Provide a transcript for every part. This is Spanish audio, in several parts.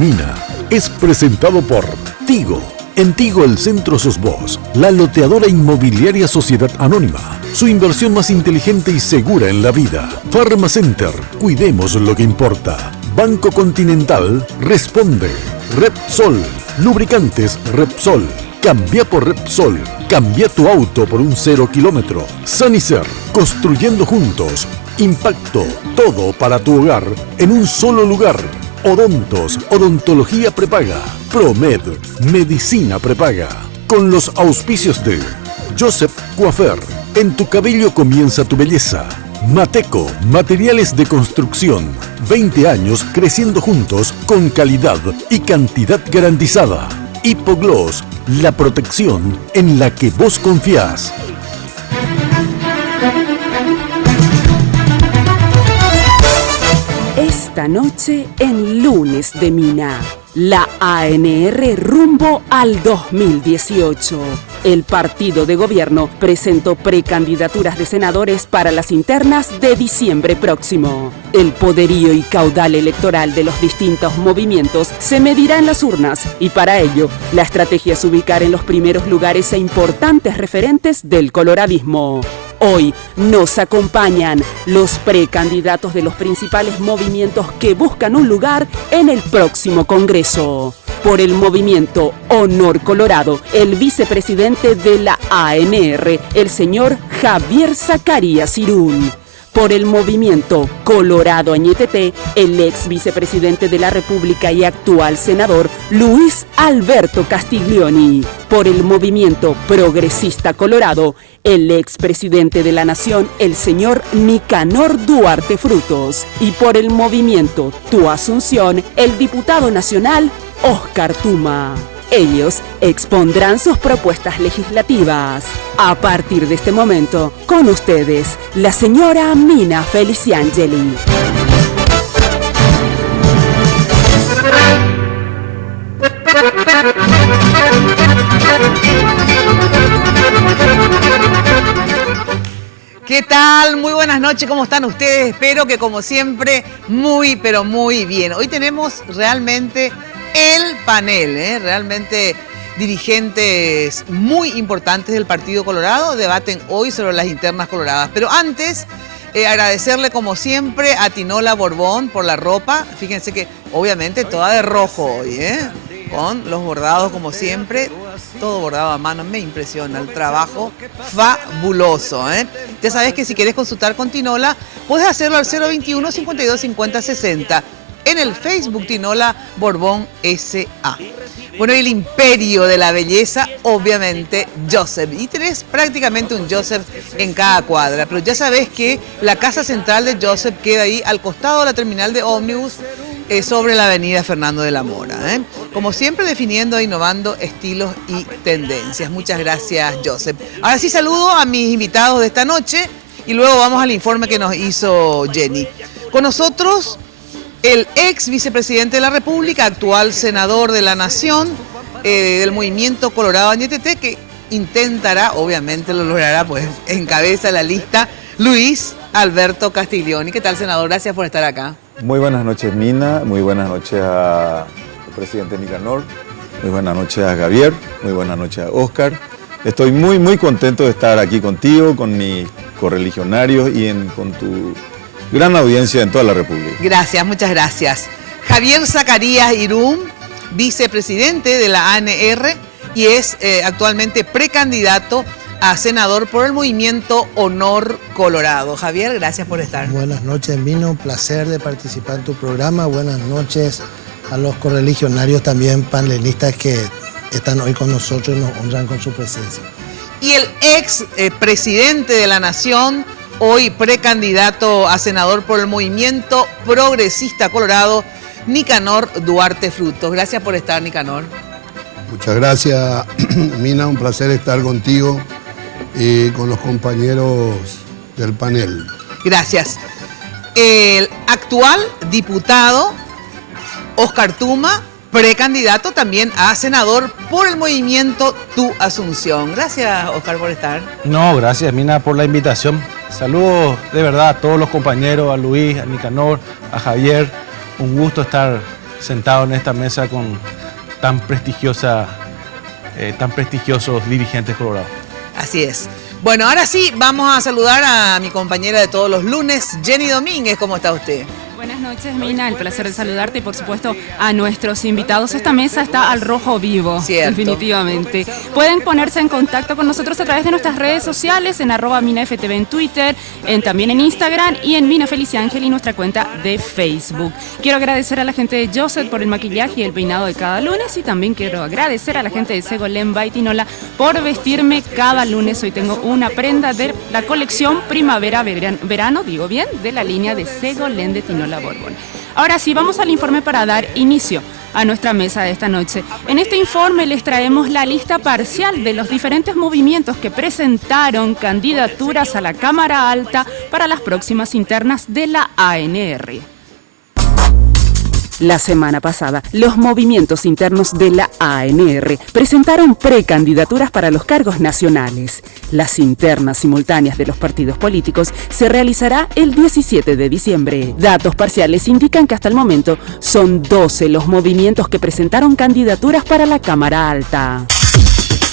Mina es presentado por Tigo. En Tigo el centro sos vos, la loteadora inmobiliaria Sociedad Anónima. Su inversión más inteligente y segura en la vida. Pharmacenter, cuidemos lo que importa. Banco Continental, responde. Repsol, lubricantes Repsol. Cambia por Repsol. Cambia tu auto por un 0 kilómetro. Sanicer, construyendo juntos. Impacto, todo para tu hogar en un solo lugar. Odontos, odontología prepaga. Promed, medicina prepaga. Con los auspicios de Joseph Coiffeur, en tu cabello comienza tu belleza. Mateco, materiales de construcción. 20 años creciendo juntos con calidad y cantidad garantizada. Hipogloss, la protección en la que vos confiás. Esta noche en Lunes de Mina, la ANR rumbo al 2018. El partido de gobierno presentó precandidaturas de senadores para las internas de diciembre próximo. El poderío y caudal electoral de los distintos movimientos se medirá en las urnas y para ello la estrategia es ubicar en los primeros lugares a importantes referentes del coloradismo. Hoy nos acompañan los precandidatos de los principales movimientos que buscan un lugar en el próximo Congreso. Por el movimiento Honor Colorado, el vicepresidente de la ANR, el señor Javier Zacarías Irún. Por el movimiento Colorado Añetete, el ex vicepresidente de la República y actual senador Luis Alberto Castiglioni. Por el movimiento Progresista Colorado, el ex presidente de la Nación, el señor Nicanor Duarte Frutos. Y por el movimiento Tu Asunción, el diputado nacional Óscar Tuma. Ellos expondrán sus propuestas legislativas. A partir de este momento, con ustedes, la señora Mina Feliciangeli. ¿Qué tal? Muy buenas noches, ¿cómo están ustedes? Espero que como siempre, muy pero muy bien. Hoy tenemos realmente el panel, realmente dirigentes muy importantes del Partido Colorado debaten hoy sobre las internas coloradas. Pero antes, agradecerle como siempre a Tinola Borbón por la ropa. Fíjense que obviamente toda de rojo hoy, con los bordados como siempre, todo bordado a mano. Me impresiona el trabajo fabuloso. Ya sabes que si quieres consultar con Tinola, puedes hacerlo al 021 52 50 60. En el Facebook Tinola Borbón S.A. Bueno, y el imperio de la belleza, obviamente, Joseph. Y tenés prácticamente un Joseph en cada cuadra. Pero ya sabés que la casa central de Joseph queda ahí al costado de la terminal de ómnibus, sobre la avenida Fernando de la Mora. Como siempre, definiendo e innovando estilos y tendencias. Muchas gracias, Joseph. Ahora sí saludo a mis invitados de esta noche y luego vamos al informe que nos hizo Jenny. Con nosotros, el ex vicepresidente de la República, actual senador de la Nación, del movimiento Colorado Añetete, que intentará, obviamente lo logrará, pues encabeza la lista, Luis Alberto Castiglioni. ¿Qué tal, senador? Gracias por estar acá. Muy buenas noches, Mina. Muy buenas noches al presidente Nicanor. Muy buenas noches a Javier. Muy buenas noches a Óscar. Estoy muy contento de estar aquí contigo, con mis correligionarios y con tu gran audiencia en toda la República. Gracias, muchas gracias. Javier Zacarías Irún, vicepresidente de la ANR y es actualmente precandidato a senador por el movimiento Honor Colorado. Javier, gracias por estar. Buenas noches, Mino. Un placer de participar en tu programa. Buenas noches a los correligionarios también panelistas que están hoy con nosotros y nos honran con su presencia. Y el ex presidente de la Nación, hoy precandidato a senador por el movimiento Progresista Colorado, Nicanor Duarte Frutos. Gracias por estar, Nicanor. Muchas gracias, Mina. Un placer estar contigo y con los compañeros del panel. Gracias. El actual diputado Óscar Tuma, precandidato también a senador por el movimiento Tu Asunción. Gracias, Óscar, por estar. No, gracias, Mina, por la invitación. Saludos de verdad a todos los compañeros, a Luis, a Nicanor, a Javier. Un gusto estar sentado en esta mesa con tan prestigiosos dirigentes colorados. Así es. Bueno, ahora sí, vamos a saludar a mi compañera de todos los lunes, Jenny Domínguez. ¿Cómo está usted? Buenas noches, Mina. El placer de saludarte y, por supuesto, a nuestros invitados. Esta mesa está al rojo vivo, Cierto. definitivamente. Pueden ponerse en contacto con nosotros a través de nuestras redes sociales, en @MinaFTV en Twitter, también en Instagram y en Mina Feliciángel y nuestra cuenta de Facebook. Quiero agradecer a la gente de Joseph por el maquillaje y el peinado de cada lunes y también quiero agradecer a la gente de Segolén by Tinola por vestirme cada lunes. Hoy tengo una prenda de la colección primavera-verano, digo bien, de la línea de Segolén de Tinola Borbón. Ahora sí, vamos al informe para dar inicio a nuestra mesa de esta noche. En este informe les traemos la lista parcial de los diferentes movimientos que presentaron candidaturas a la Cámara Alta para las próximas internas de la ANR. La semana pasada, los movimientos internos de la ANR presentaron precandidaturas para los cargos nacionales. Las internas simultáneas de los partidos políticos se realizará el 17 de diciembre. Datos parciales indican que hasta el momento son 12 los movimientos que presentaron candidaturas para la Cámara Alta.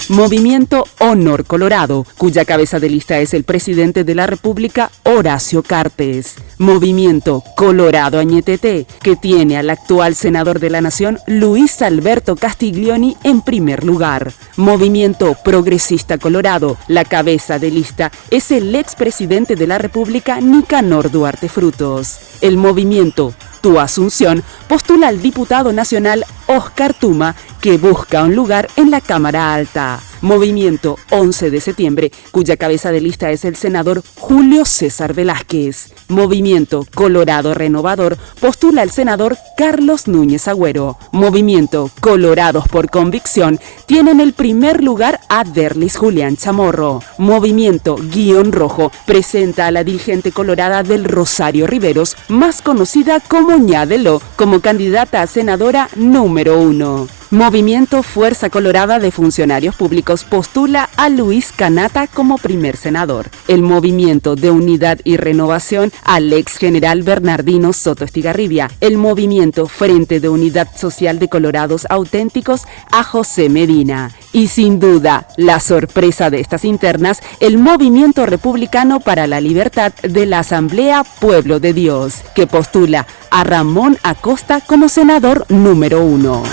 Movimiento Honor Colorado, cuya cabeza de lista es el presidente de la República, Horacio Cartes. Movimiento Colorado Añetete, que tiene al actual senador de la Nación, Luis Alberto Castiglioni, en primer lugar. Movimiento Progresista Colorado, la cabeza de lista es el expresidente de la República, Nicanor Duarte Frutos. El movimiento Tu Asunción postula al diputado nacional Óscar Tuma, que busca un lugar en la Cámara Alta. Movimiento 11 de septiembre, cuya cabeza de lista es el senador Julio César Velázquez. Movimiento Colorado Renovador postula al senador Carlos Núñez Agüero. Movimiento Colorados por Convicción tienen el primer lugar a Derlis Julián Chamorro. Movimiento Guión Rojo presenta a la dirigente colorada del Rosario Riveros, más conocida como Ñadeló, como candidata a senadora número 1. Movimiento Fuerza Colorada de Funcionarios Públicos postula a Luis Canata como primer senador. El Movimiento de Unidad y Renovación al ex general Bernardino Soto Estigarribia. El Movimiento Frente de Unidad Social de Colorados Auténticos a José Medina. Y sin duda, la sorpresa de estas internas, el Movimiento Republicano para la Libertad de la Asamblea Pueblo de Dios, que postula a Ramón Acosta como senador número 1.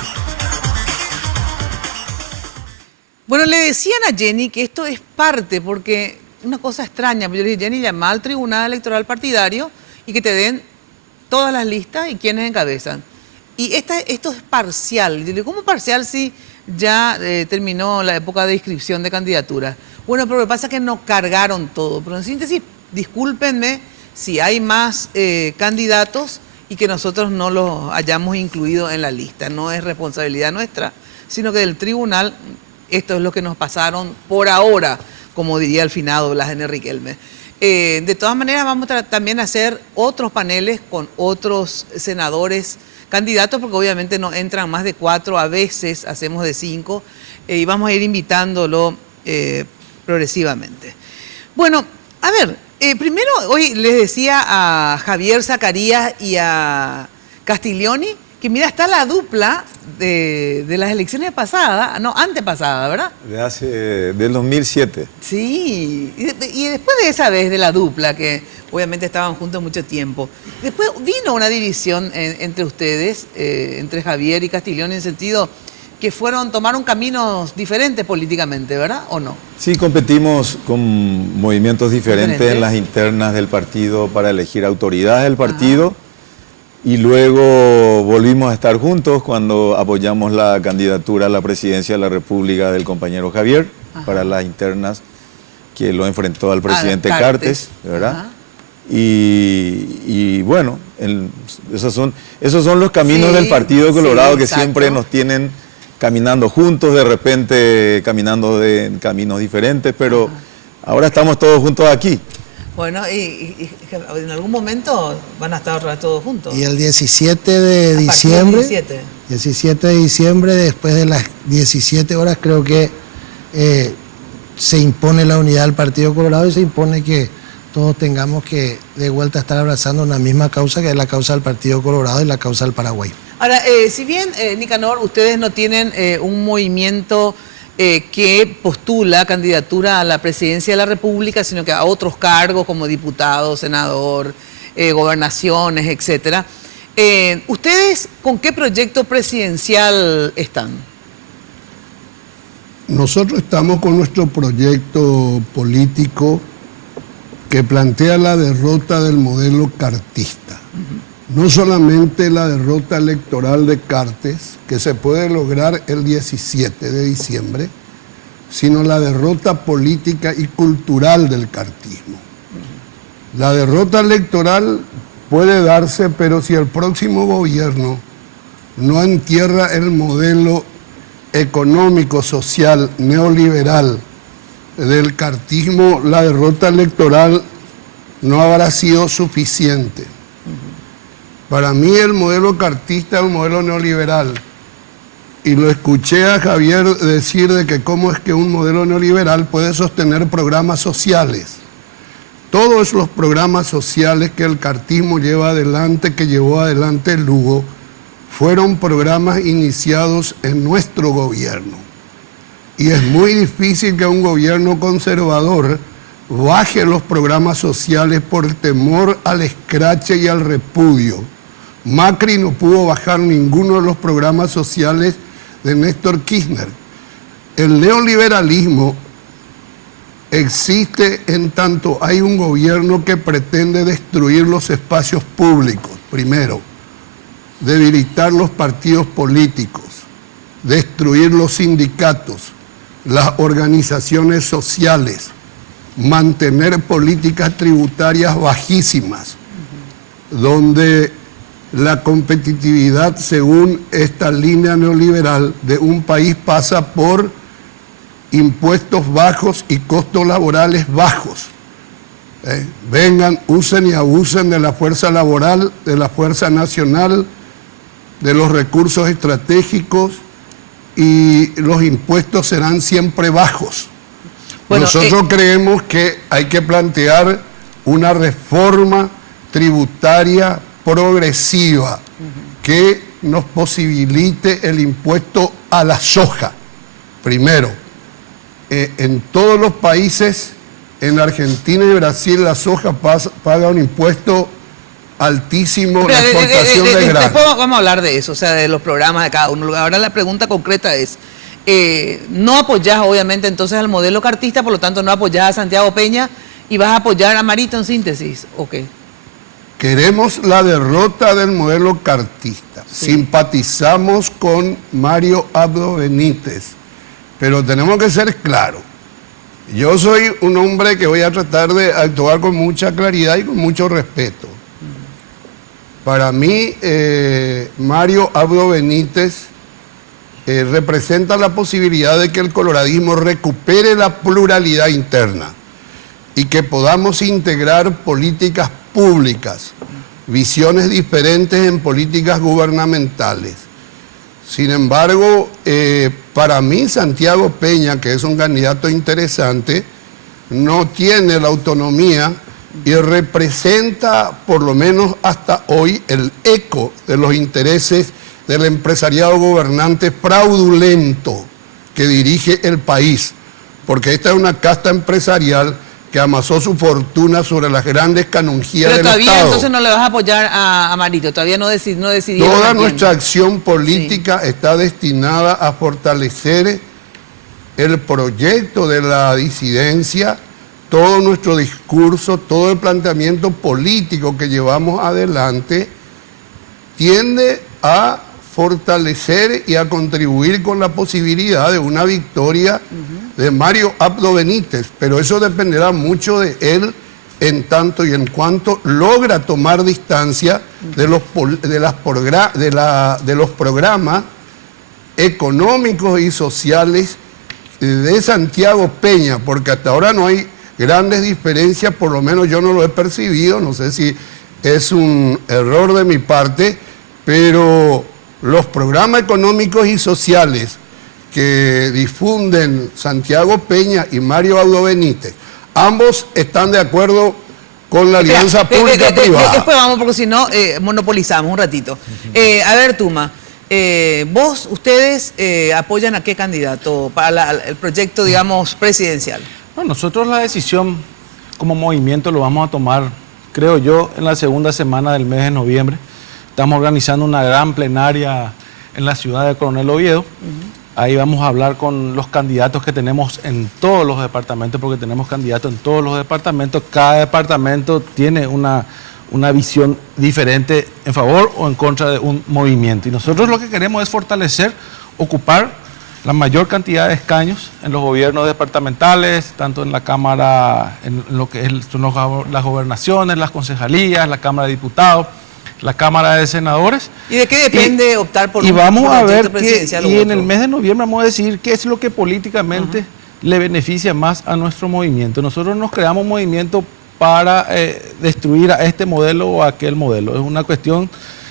Bueno, le decían a Jenny que esto es parte, porque una cosa extraña, yo le dije, Jenny, llama al Tribunal Electoral Partidario y que te den todas las listas y quiénes encabezan. Y esto es parcial. Yo le digo, ¿cómo parcial si ya terminó la época de inscripción de candidaturas? Bueno, pero lo que pasa es que no cargaron todo. Pero en síntesis, discúlpenme si hay más candidatos y que nosotros no los hayamos incluido en la lista. No es responsabilidad nuestra, sino que del tribunal. Esto es lo que nos pasaron por ahora, como diría el finado Blas N. Riquelme. De todas maneras, vamos también a hacer otros paneles con otros senadores candidatos, porque obviamente no entran más de 4, a veces hacemos de 5, y vamos a ir invitándolo progresivamente. Bueno, a ver, primero hoy les decía a Javier Zacarías y a Castiglioni que mira, está la dupla de las elecciones pasadas, no, antepasadas, ¿verdad? Del 2007. Sí, y después de esa vez de la dupla, que obviamente estaban juntos mucho tiempo, después vino una división entre ustedes, entre Javier y Castiglioni, en el sentido que tomaron caminos diferentes políticamente, ¿verdad? ¿O no? Sí, competimos con movimientos diferentes en las internas del partido para elegir autoridades del partido. Ajá. Y luego volvimos a estar juntos cuando apoyamos la candidatura a la presidencia de la República del compañero Javier. Ajá. Para las internas que lo enfrentó al presidente Cartes, ¿verdad? Y bueno, esos son los caminos del Partido Colorado, que siempre nos tienen caminando juntos, de repente caminando en caminos diferentes, pero ahora estamos todos juntos aquí. Bueno, y en algún momento van a estar otra vez todos juntos. Y el 17 de diciembre, 17 de diciembre, después de las 17 horas, creo que se impone la unidad del Partido Colorado y se impone que todos tengamos que de vuelta estar abrazando una misma causa, que es la causa del Partido Colorado y la causa del Paraguay. Ahora, si bien, Nicanor, ustedes no tienen un movimiento que postula candidatura a la presidencia de la República, sino que a otros cargos como diputado, senador, gobernaciones, etcétera. ¿Ustedes con qué proyecto presidencial están? Nosotros estamos con nuestro proyecto político que plantea la derrota del modelo cartista. No solamente la derrota electoral de Cartes, que se puede lograr el 17 de diciembre, sino la derrota política y cultural del cartismo. La derrota electoral puede darse, pero si el próximo gobierno no entierra el modelo económico, social, neoliberal del cartismo, la derrota electoral no habrá sido suficiente. Para mí el modelo cartista es un modelo neoliberal. Y lo escuché a Javier decir de que cómo es que un modelo neoliberal puede sostener programas sociales. Todos los programas sociales que el cartismo lleva adelante, que llevó adelante el Lugo, fueron programas iniciados en nuestro gobierno. Y es muy difícil que un gobierno conservador baje los programas sociales por temor al escrache y al repudio. Macri no pudo bajar ninguno de los programas sociales de Néstor Kirchner. El neoliberalismo existe en tanto hay un gobierno que pretende destruir los espacios públicos, primero, debilitar los partidos políticos, destruir los sindicatos, las organizaciones sociales, mantener políticas tributarias bajísimas, donde la competitividad, según esta línea neoliberal de un país, pasa por impuestos bajos y costos laborales bajos. Vengan, usen y abusen de la fuerza laboral, de la fuerza nacional, de los recursos estratégicos, y los impuestos serán siempre bajos. Bueno, nosotros creemos que hay que plantear una reforma tributaria progresiva que nos posibilite el impuesto a la soja. Primero, en todos los países, en Argentina y Brasil, la soja paga un impuesto altísimo, la exportación de granos. Vamos a hablar de eso, o sea, de los programas de cada uno. Ahora la pregunta concreta es, no apoyás obviamente entonces al modelo cartista, por lo tanto no apoyás a Santiago Peña y vas a apoyar a Marito en síntesis, ¿o qué? Queremos la derrota del modelo cartista. Sí. Simpatizamos con Mario Abdo Benítez, pero tenemos que ser claros. Yo soy un hombre que voy a tratar de actuar con mucha claridad y con mucho respeto. Para mí, Mario Abdo Benítez representa la posibilidad de que el coloradismo recupere la pluralidad interna y que podamos integrar políticas públicas, visiones diferentes en políticas gubernamentales. Sin embargo, para mí Santiago Peña, que es un candidato interesante, no tiene la autonomía y representa, por lo menos hasta hoy, el eco de los intereses del empresariado gobernante fraudulento que dirige el país, porque esta es una casta empresarial que amasó su fortuna sobre las grandes canonjías del Estado. Pero todavía entonces no le vas a apoyar a Marito, todavía no decidió. Toda nuestra acción política está destinada a fortalecer el proyecto de la disidencia, todo nuestro discurso, todo el planteamiento político que llevamos adelante tiende a fortalecer y a contribuir con la posibilidad de una victoria de Mario Abdo Benítez, pero eso dependerá mucho de él en tanto y en cuanto logra tomar distancia de los programas económicos y sociales de Santiago Peña, porque hasta ahora no hay grandes diferencias, por lo menos yo no lo he percibido, no sé si es un error de mi parte, pero los programas económicos y sociales que difunden Santiago Peña y Mario Abdo Benítez, ambos están de acuerdo con la alianza pública-privada. Después vamos, porque si no, monopolizamos un ratito. A ver, Tuma, ustedes apoyan a qué candidato para el proyecto, digamos, presidencial. Bueno, nosotros la decisión como movimiento lo vamos a tomar, creo yo, en la segunda semana del mes de noviembre. Estamos organizando una gran plenaria en la ciudad de Coronel Oviedo. Ahí vamos a hablar con los candidatos que tenemos en todos los departamentos, porque tenemos candidatos en todos los departamentos. Cada departamento tiene una visión diferente en favor o en contra de un movimiento. Y nosotros lo que queremos es fortalecer, ocupar la mayor cantidad de escaños en los gobiernos departamentales, tanto en la Cámara, en lo que son las gobernaciones, las concejalías, la Cámara de Diputados, la Cámara de Senadores. ¿Y de qué depende optar por un proyecto a ver presidencial? Y en el mes de noviembre vamos a decidir qué es lo que políticamente le beneficia más a nuestro movimiento. Nosotros nos creamos un movimiento para destruir a este modelo o a aquel modelo. Es una cuestión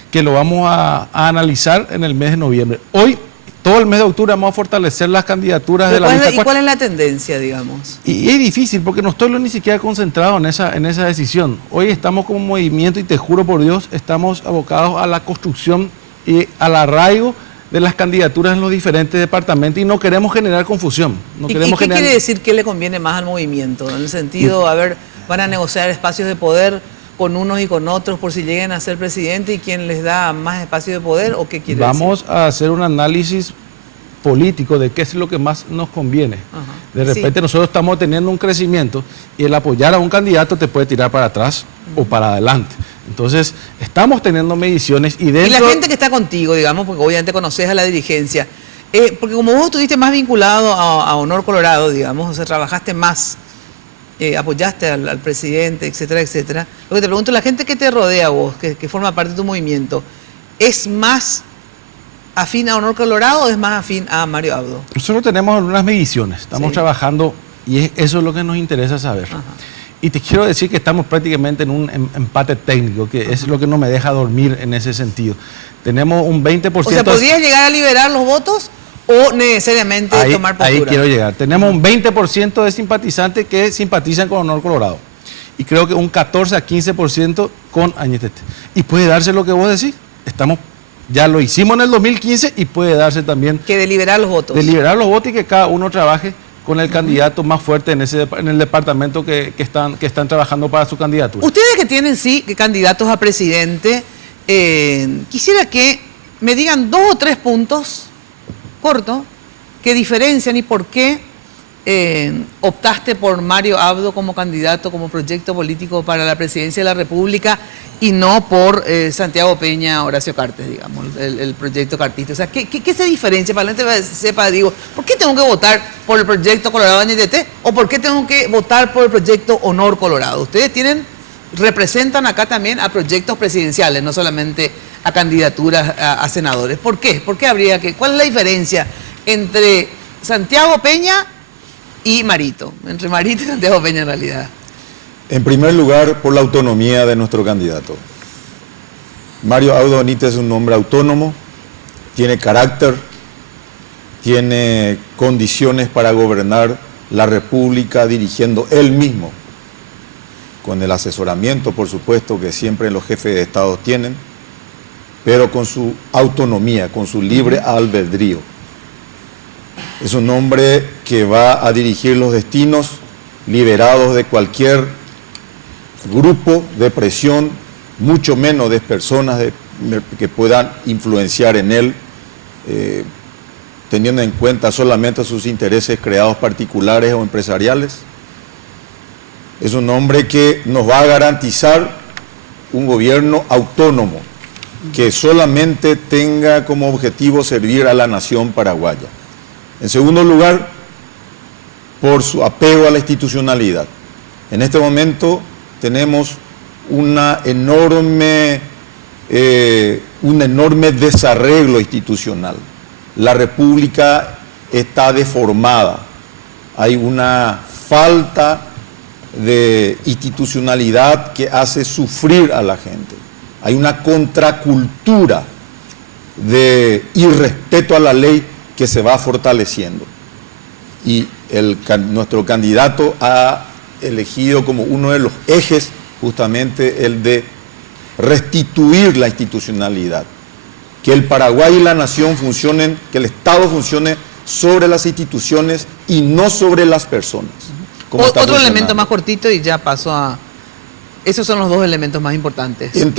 que lo vamos a analizar en el mes de noviembre. Hoy, todo el mes de octubre, vamos a fortalecer las candidaturas de la lista. ¿Y cuál es la tendencia, digamos? Y es difícil porque no estoy ni siquiera concentrado en esa decisión. Hoy estamos como movimiento y te juro por Dios, estamos abocados a la construcción y al arraigo de las candidaturas en los diferentes departamentos y no queremos generar confusión. ¿Y qué quiere decir que le conviene más al movimiento? En el sentido, a ver, van a negociar espacios de poder con unos y con otros por si lleguen a ser presidente y quién les da más espacio de poder, ¿o qué quiere decir? Vamos a hacer un análisis político de qué es lo que más nos conviene. De repente nosotros estamos teniendo un crecimiento y el apoyar a un candidato te puede tirar para atrás o para adelante. Entonces, estamos teniendo mediciones y dentro... Y la gente que está contigo, digamos, porque obviamente conoces a la dirigencia, porque como vos estuviste más vinculado a Honor Colorado, digamos, o sea, trabajaste más, apoyaste al presidente, etcétera, etcétera. Lo que te pregunto, la gente que te rodea a vos, que forma parte de tu movimiento, ¿es más afín a Honor Colorado o es más afín a Mario Abdo? Nosotros tenemos unas mediciones, estamos trabajando y eso es lo que nos interesa saber. Y te quiero decir que estamos prácticamente en un empate técnico, que es lo que no me deja dormir en ese sentido. Tenemos un 20%... O sea, ¿podrías llegar a liberar los votos o necesariamente tomar postura? Ahí quiero llegar. Tenemos un 20% de simpatizantes que simpatizan con Honor Colorado. Y creo que un 14 a 15% con Añetete. Y puede darse lo que vos decís. Ya lo hicimos en el 2015 y puede darse también... Que deliberar los votos. Deliberar los votos y que cada uno trabaje con el candidato más fuerte en el departamento que están trabajando para su candidatura. Ustedes que tienen, candidatos a presidente, quisiera que me digan 2 o 3 puntos, corto, que diferencian y por qué optaste por Mario Abdo como candidato, como proyecto político para la presidencia de la República y no por Santiago Peña, Horacio Cartes, digamos, el proyecto cartista. O sea, ¿qué se diferencia? Para que la gente sepa, digo, ¿por qué tengo que votar por el proyecto Colorado Añetete o por qué tengo que votar por el proyecto Honor Colorado? Ustedes representan acá también a proyectos presidenciales, no solamente a candidaturas a senadores. ¿Por qué? ¿Por qué cuál es la diferencia entre Santiago Peña y Marito? Entre Marito y Santiago Peña en realidad. En primer lugar, por la autonomía de nuestro candidato. Mario Abdo Benítez es un hombre autónomo, tiene carácter, tiene condiciones para gobernar la República dirigiendo él mismo, con el asesoramiento, por supuesto, que siempre los jefes de Estado tienen, pero con su autonomía, con su libre albedrío. Es un hombre que va a dirigir los destinos liberados de cualquier grupo de presión, mucho menos de personas que puedan influenciar en él, teniendo en cuenta solamente sus intereses creados particulares o empresariales. Es un hombre que nos va a garantizar un gobierno autónomo, que solamente tenga como objetivo servir a la nación paraguaya. En segundo lugar, por su apego a la institucionalidad. En este momento tenemos un enorme desarreglo institucional. La República está deformada. Hay una falta de institucionalidad que hace sufrir a la gente. Hay una contracultura de irrespeto a la ley que se va fortaleciendo. Y nuestro candidato ha elegido como uno de los ejes justamente el de restituir la institucionalidad, que el Paraguay y la nación funcionen, que el Estado funcione sobre las instituciones y no sobre las personas. Otro elemento más cortito y ya paso a... Esos son los dos elementos más importantes. Y en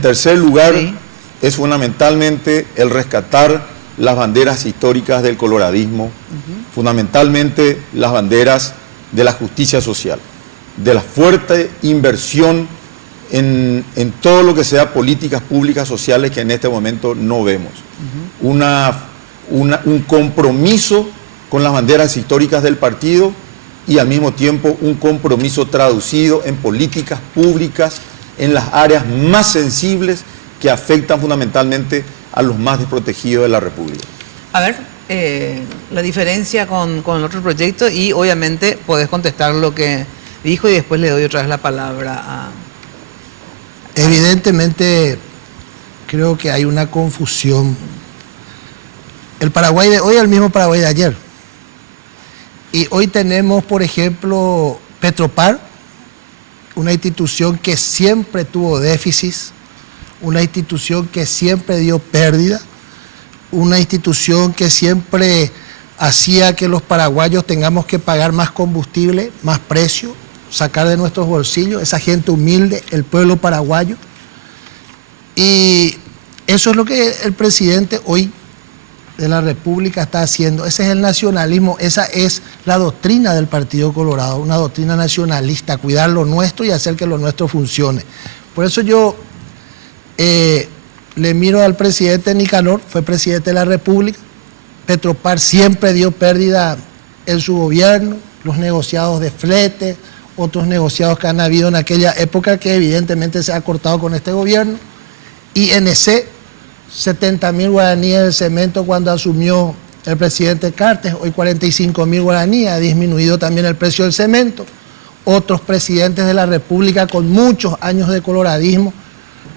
tercer lugar, sí, es fundamentalmente el rescatar las banderas históricas del coloradismo, fundamentalmente las banderas de la justicia social, de la fuerte inversión en todo lo que sea políticas públicas sociales que en este momento no vemos. Un compromiso con las banderas históricas del partido y al mismo tiempo un compromiso traducido en políticas públicas en las áreas más sensibles que afectan fundamentalmente a los más desprotegidos de la República. A ver, la diferencia con el otro proyecto, y obviamente podés contestar lo que dijo y después le doy otra vez la palabra a... Evidentemente creo que hay una confusión. El Paraguay de hoy es el mismo Paraguay de ayer. Y hoy tenemos, por ejemplo, Petropar, una institución que siempre tuvo déficits, una institución que siempre dio pérdida, una institución que siempre hacía que los paraguayos tengamos que pagar más combustible, más precio, sacar de nuestros bolsillos, esa gente humilde, el pueblo paraguayo. Y eso es lo que el presidente hoy de la República está haciendo. Ese es el nacionalismo, esa es la doctrina del Partido Colorado, una doctrina nacionalista, cuidar lo nuestro y hacer que lo nuestro funcione. Por eso yo le miro al presidente Nicanor, fue presidente de la República. Petropar siempre dio pérdida en su gobierno, los negociados de flete, otros negociados que han habido en aquella época que evidentemente se ha cortado con este gobierno. INC, 70.000 guaraníes de cemento cuando asumió el presidente Cartes, hoy 45.000 guaraníes, ha disminuido también el precio del cemento. Otros presidentes de la República con muchos años de coloradismo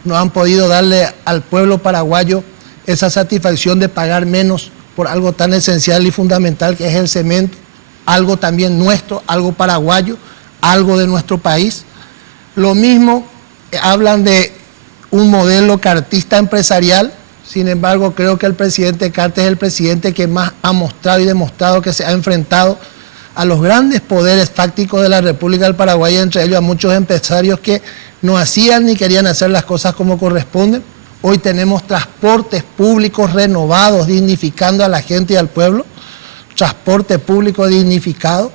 no han podido darle al pueblo paraguayo esa satisfacción de pagar menos por algo tan esencial y fundamental que es el cemento, algo también nuestro, algo paraguayo, algo de nuestro país. Lo mismo, hablan de un modelo cartista empresarial. Sin embargo, creo que el presidente Cartes es el presidente que más ha mostrado y demostrado que se ha enfrentado a los grandes poderes fácticos de la República del Paraguay, entre ellos a muchos empresarios que no hacían ni querían hacer las cosas como corresponden. Hoy tenemos transportes públicos renovados, dignificando a la gente y al pueblo, transporte público dignificado,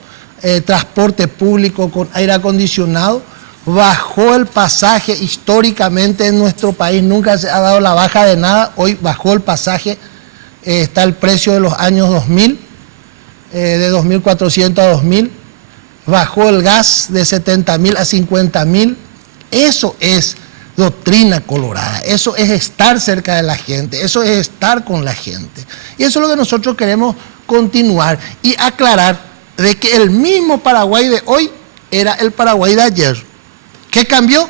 transporte público con aire acondicionado. Bajó el pasaje históricamente en nuestro país, nunca se ha dado la baja de nada, hoy bajó el pasaje, está el precio de los años 2000, de 2.400 a 2.000, bajó el gas de 70.000 a 50.000, eso es doctrina colorada, eso es estar cerca de la gente, eso es estar con la gente. Y eso es lo que nosotros queremos continuar y aclarar de que el mismo Paraguay de hoy era el Paraguay de ayer. ¿Qué cambió?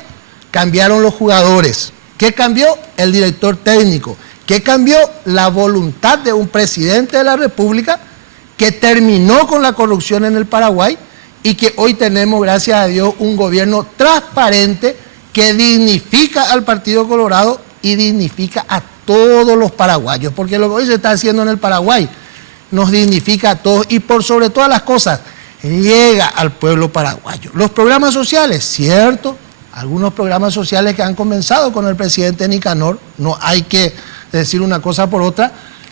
Cambiaron los jugadores. ¿Qué cambió? El director técnico. ¿Qué cambió? La voluntad de un presidente de la República que terminó con la corrupción en el Paraguay y que hoy tenemos, gracias a Dios, un gobierno transparente que dignifica al Partido Colorado y dignifica a todos los paraguayos, porque lo que hoy se está haciendo en el Paraguay nos dignifica a todos y por sobre todas las cosas llega al pueblo paraguayo. Los programas sociales, cierto, algunos programas sociales que han comenzado con el presidente Nicanor, no hay que decir una cosa por otra,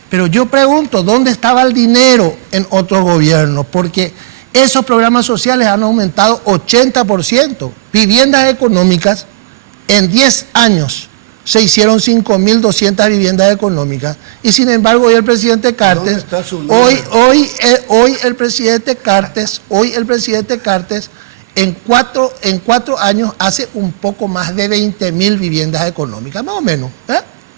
pero yo pregunto, ¿dónde estaba el dinero en otros gobiernos? Porque esos programas sociales han aumentado 80%. Viviendas económicas, en 10 años se hicieron 5.200 viviendas económicas. Y sin embargo, hoy el presidente Cartes, hoy el presidente Cartes, en cuatro años hace un poco más de 20.000 viviendas económicas, más o menos,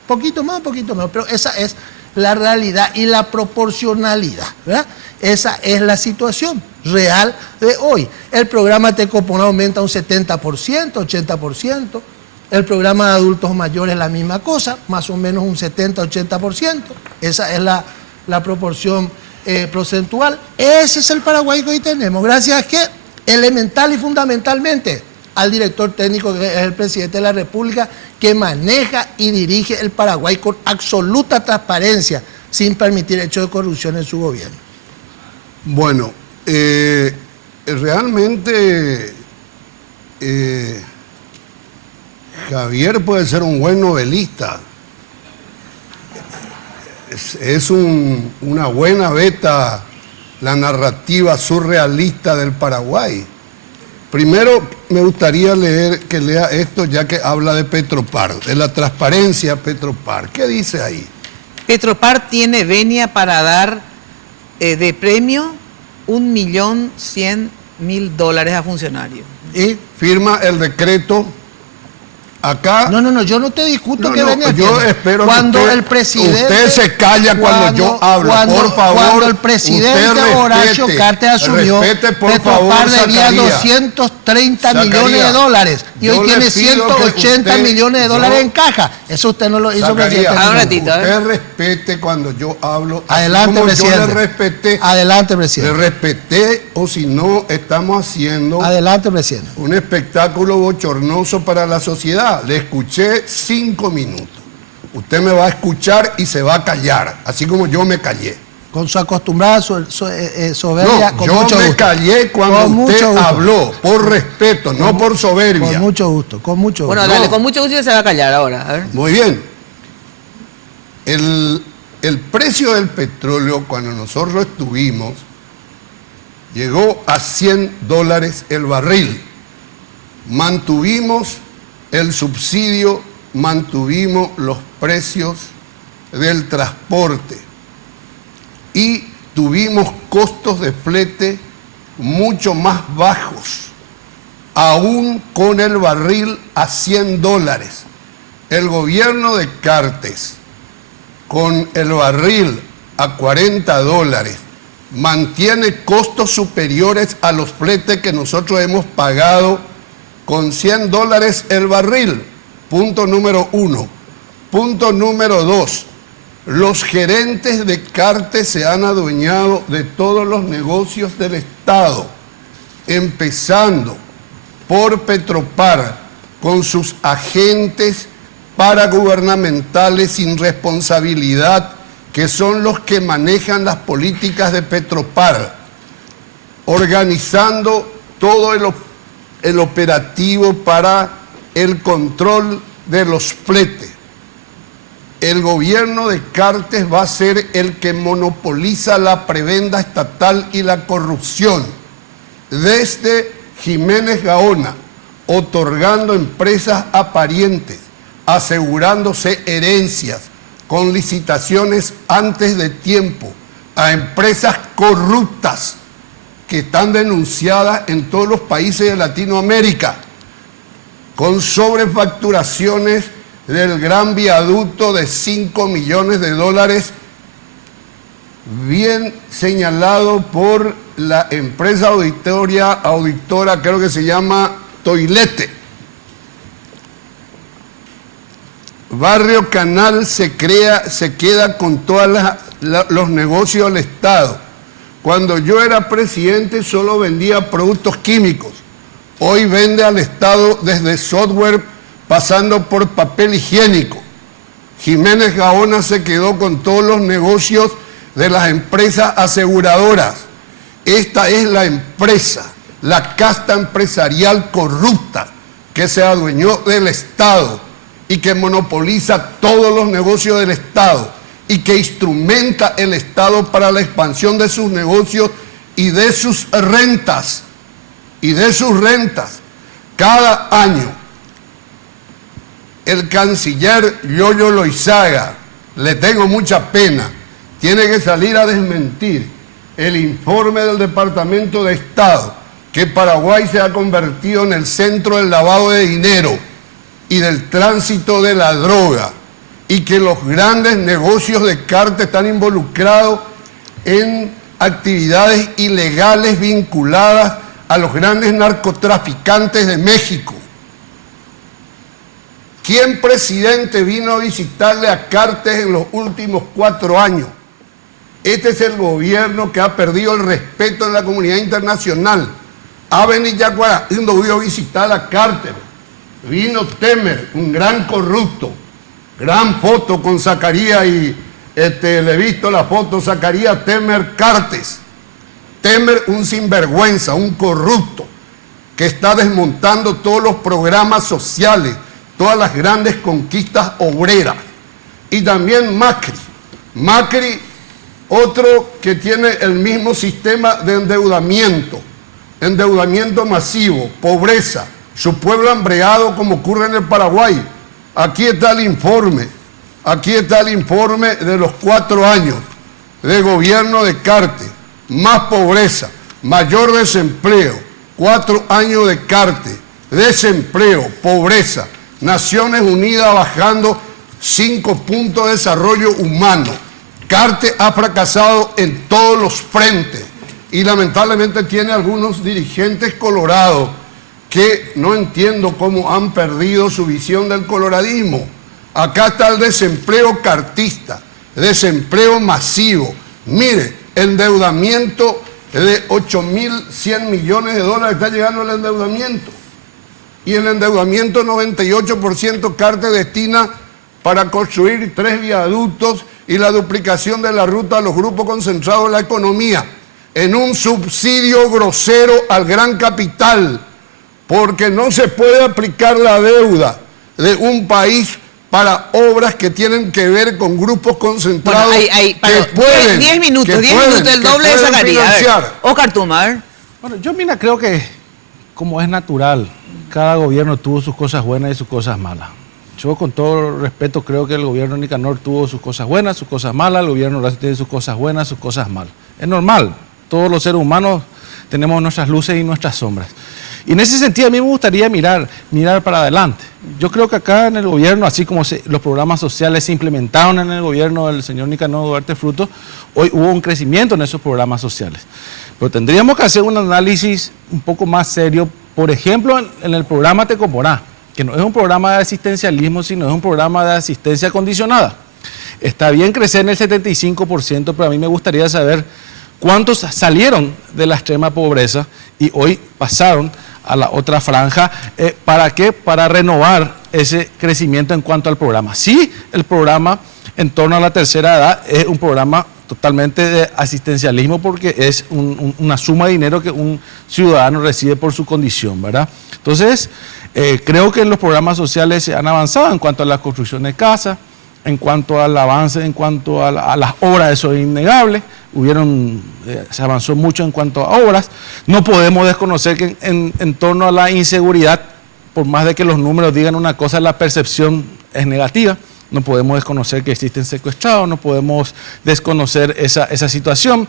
poquito más, poquito menos, pero esa es la realidad y la proporcionalidad, ¿verdad? Esa es la situación real de hoy. El programa Tecopón aumenta un 70%, 80%. El programa de adultos mayores la misma cosa, más o menos un 70-80%. Esa es la proporción porcentual. Ese es el Paraguay que hoy tenemos. Gracias a que elemental y fundamentalmente al director técnico, que es el presidente de la República, que maneja y dirige el Paraguay con absoluta transparencia, sin permitir hechos de corrupción en su gobierno. Bueno, realmente Javier puede ser un buen novelista. Es una buena beta la narrativa surrealista del Paraguay. Primero me gustaría que lea esto, ya que habla de Petropar, de la transparencia Petropar. ¿Qué dice ahí? Petropar tiene venia para dar de premio $1.100.000 a funcionarios. Y firma el decreto. Acá. No, yo no te discuto que venga. Yo espero cuando que el presidente. Usted se calla cuando yo hablo, por favor. Cuando el presidente Horacio Cartes asumió, Petropar debía 230 millones de dólares y hoy tiene 180 millones de dólares en caja. Eso usted no lo hizo, presidente. Usted respete cuando yo hablo. Adelante, presidente. Yo le respeté. Adelante, presidente. Le respeté, o si no, estamos haciendo. Adelante, presidente. Un espectáculo bochornoso para la sociedad. Le escuché 5 minutos. Usted me va a escuchar y se va a callar, así como yo me callé. Con su acostumbrada soberbia. No, yo me callé cuando usted habló, por respeto, no por soberbia. Con mucho gusto, con mucho gusto. Bueno, dale, con mucho gusto se va a callar ahora. A ver. Muy bien. El precio del petróleo, cuando nosotros estuvimos, llegó a $100 el barril. Mantuvimos el subsidio, mantuvimos los precios del transporte y tuvimos costos de flete mucho más bajos, aún con el barril a $100. El gobierno de Cartes, con el barril a $40, mantiene costos superiores a los fletes que nosotros hemos pagado con $100 el barril. Punto número 1. Punto número 2. Los gerentes de Cartes se han adueñado de todos los negocios del Estado, empezando por Petropar, con sus agentes paragubernamentales sin responsabilidad, que son los que manejan las políticas de Petropar, organizando todo el operativo para el control de los fletes. El gobierno de Cartes va a ser el que monopoliza la prebenda estatal y la corrupción. Desde Jiménez Gaona, otorgando empresas a parientes, asegurándose herencias con licitaciones antes de tiempo a empresas corruptas que están denunciadas en todos los países de Latinoamérica, con sobrefacturaciones del gran viaducto de $5 millones, bien señalado por la empresa auditora, creo que se llama Toilete. Barrio Canal se queda con todos los negocios del Estado. Cuando yo era presidente solo vendía productos químicos. Hoy vende al Estado desde software, pasando por papel higiénico. Jiménez Gaona se quedó con todos los negocios de las empresas aseguradoras. Esta es la empresa, la casta empresarial corrupta que se adueñó del Estado y que monopoliza todos los negocios del Estado y que instrumenta el Estado para la expansión de sus negocios y de sus rentas. Cada año, el canciller Yoyo Loizaga, le tengo mucha pena, tiene que salir a desmentir el informe del Departamento de Estado que Paraguay se ha convertido en el centro del lavado de dinero y del tránsito de la droga, y que los grandes negocios de Cartes están involucrados en actividades ilegales vinculadas a los grandes narcotraficantes de México. ¿Quién presidente vino a visitarle a Cartes en los últimos 4 años? Este es el gobierno que ha perdido el respeto en la comunidad internacional, A Benillacuara, donde voy a visitar a Carter. Vino Temer, un gran corrupto. Gran foto con Zacarías y le he visto la foto Zacarías Temer Cartes. Temer, un sinvergüenza, un corrupto, que está desmontando todos los programas sociales, todas las grandes conquistas obreras. Y también Macri. Macri, otro que tiene el mismo sistema de endeudamiento masivo, pobreza, su pueblo hambreado como ocurre en el Paraguay. Aquí está el informe de los 4 años de gobierno de Cartes. Más pobreza, mayor desempleo, 4 años de Cartes, desempleo, pobreza, Naciones Unidas bajando 5 puntos de desarrollo humano. Cartes ha fracasado en todos los frentes y lamentablemente tiene algunos dirigentes colorados que no entiendo cómo han perdido su visión del coloradismo. Acá está el desempleo cartista, desempleo masivo. Mire, endeudamiento de 8.100 millones de dólares está llegando el endeudamiento. Y el endeudamiento 98% Cartes destina para construir 3 viaductos y la duplicación de la ruta a los grupos concentrados de la economía, en un subsidio grosero al gran capital, porque no se puede aplicar la deuda de un país para obras que tienen que ver con grupos concentrados. Bueno, que pueden, 10 minutos, el doble de Zacarías. Óscar Tuma, a ver. Bueno, yo mira, creo que como es natural, cada gobierno tuvo sus cosas buenas y sus cosas malas. Yo con todo respeto creo que el gobierno de Nicanor tuvo sus cosas buenas, sus cosas malas, el gobierno de Horacio tiene sus cosas buenas, sus cosas malas. Es normal, todos los seres humanos tenemos nuestras luces y nuestras sombras. Y en ese sentido a mí me gustaría mirar para adelante. Yo creo que acá en el gobierno, así como los programas sociales se implementaron en el gobierno del señor Nicanor Duarte Frutos, hoy hubo un crecimiento en esos programas sociales. Pero tendríamos que hacer un análisis un poco más serio, por ejemplo, en el programa Tecomorá, que no es un programa de asistencialismo, sino es un programa de asistencia condicionada. Está bien crecer en el 75%, pero a mí me gustaría saber cuántos salieron de la extrema pobreza y hoy pasaron a la otra franja. ¿Para qué? Para renovar ese crecimiento en cuanto al programa. Sí, el programa en torno a la tercera edad es un programa totalmente de asistencialismo porque es una suma de dinero que un ciudadano recibe por su condición, ¿verdad? Entonces, creo que en los programas sociales se han avanzado en cuanto a la construcción de casas, en cuanto al avance, en cuanto a las obras, eso es innegable. Se avanzó mucho en cuanto a obras. No podemos desconocer que en torno a la inseguridad, por más de que los números digan una cosa, la percepción es negativa. No podemos desconocer que existen secuestrados, no podemos desconocer esa situación.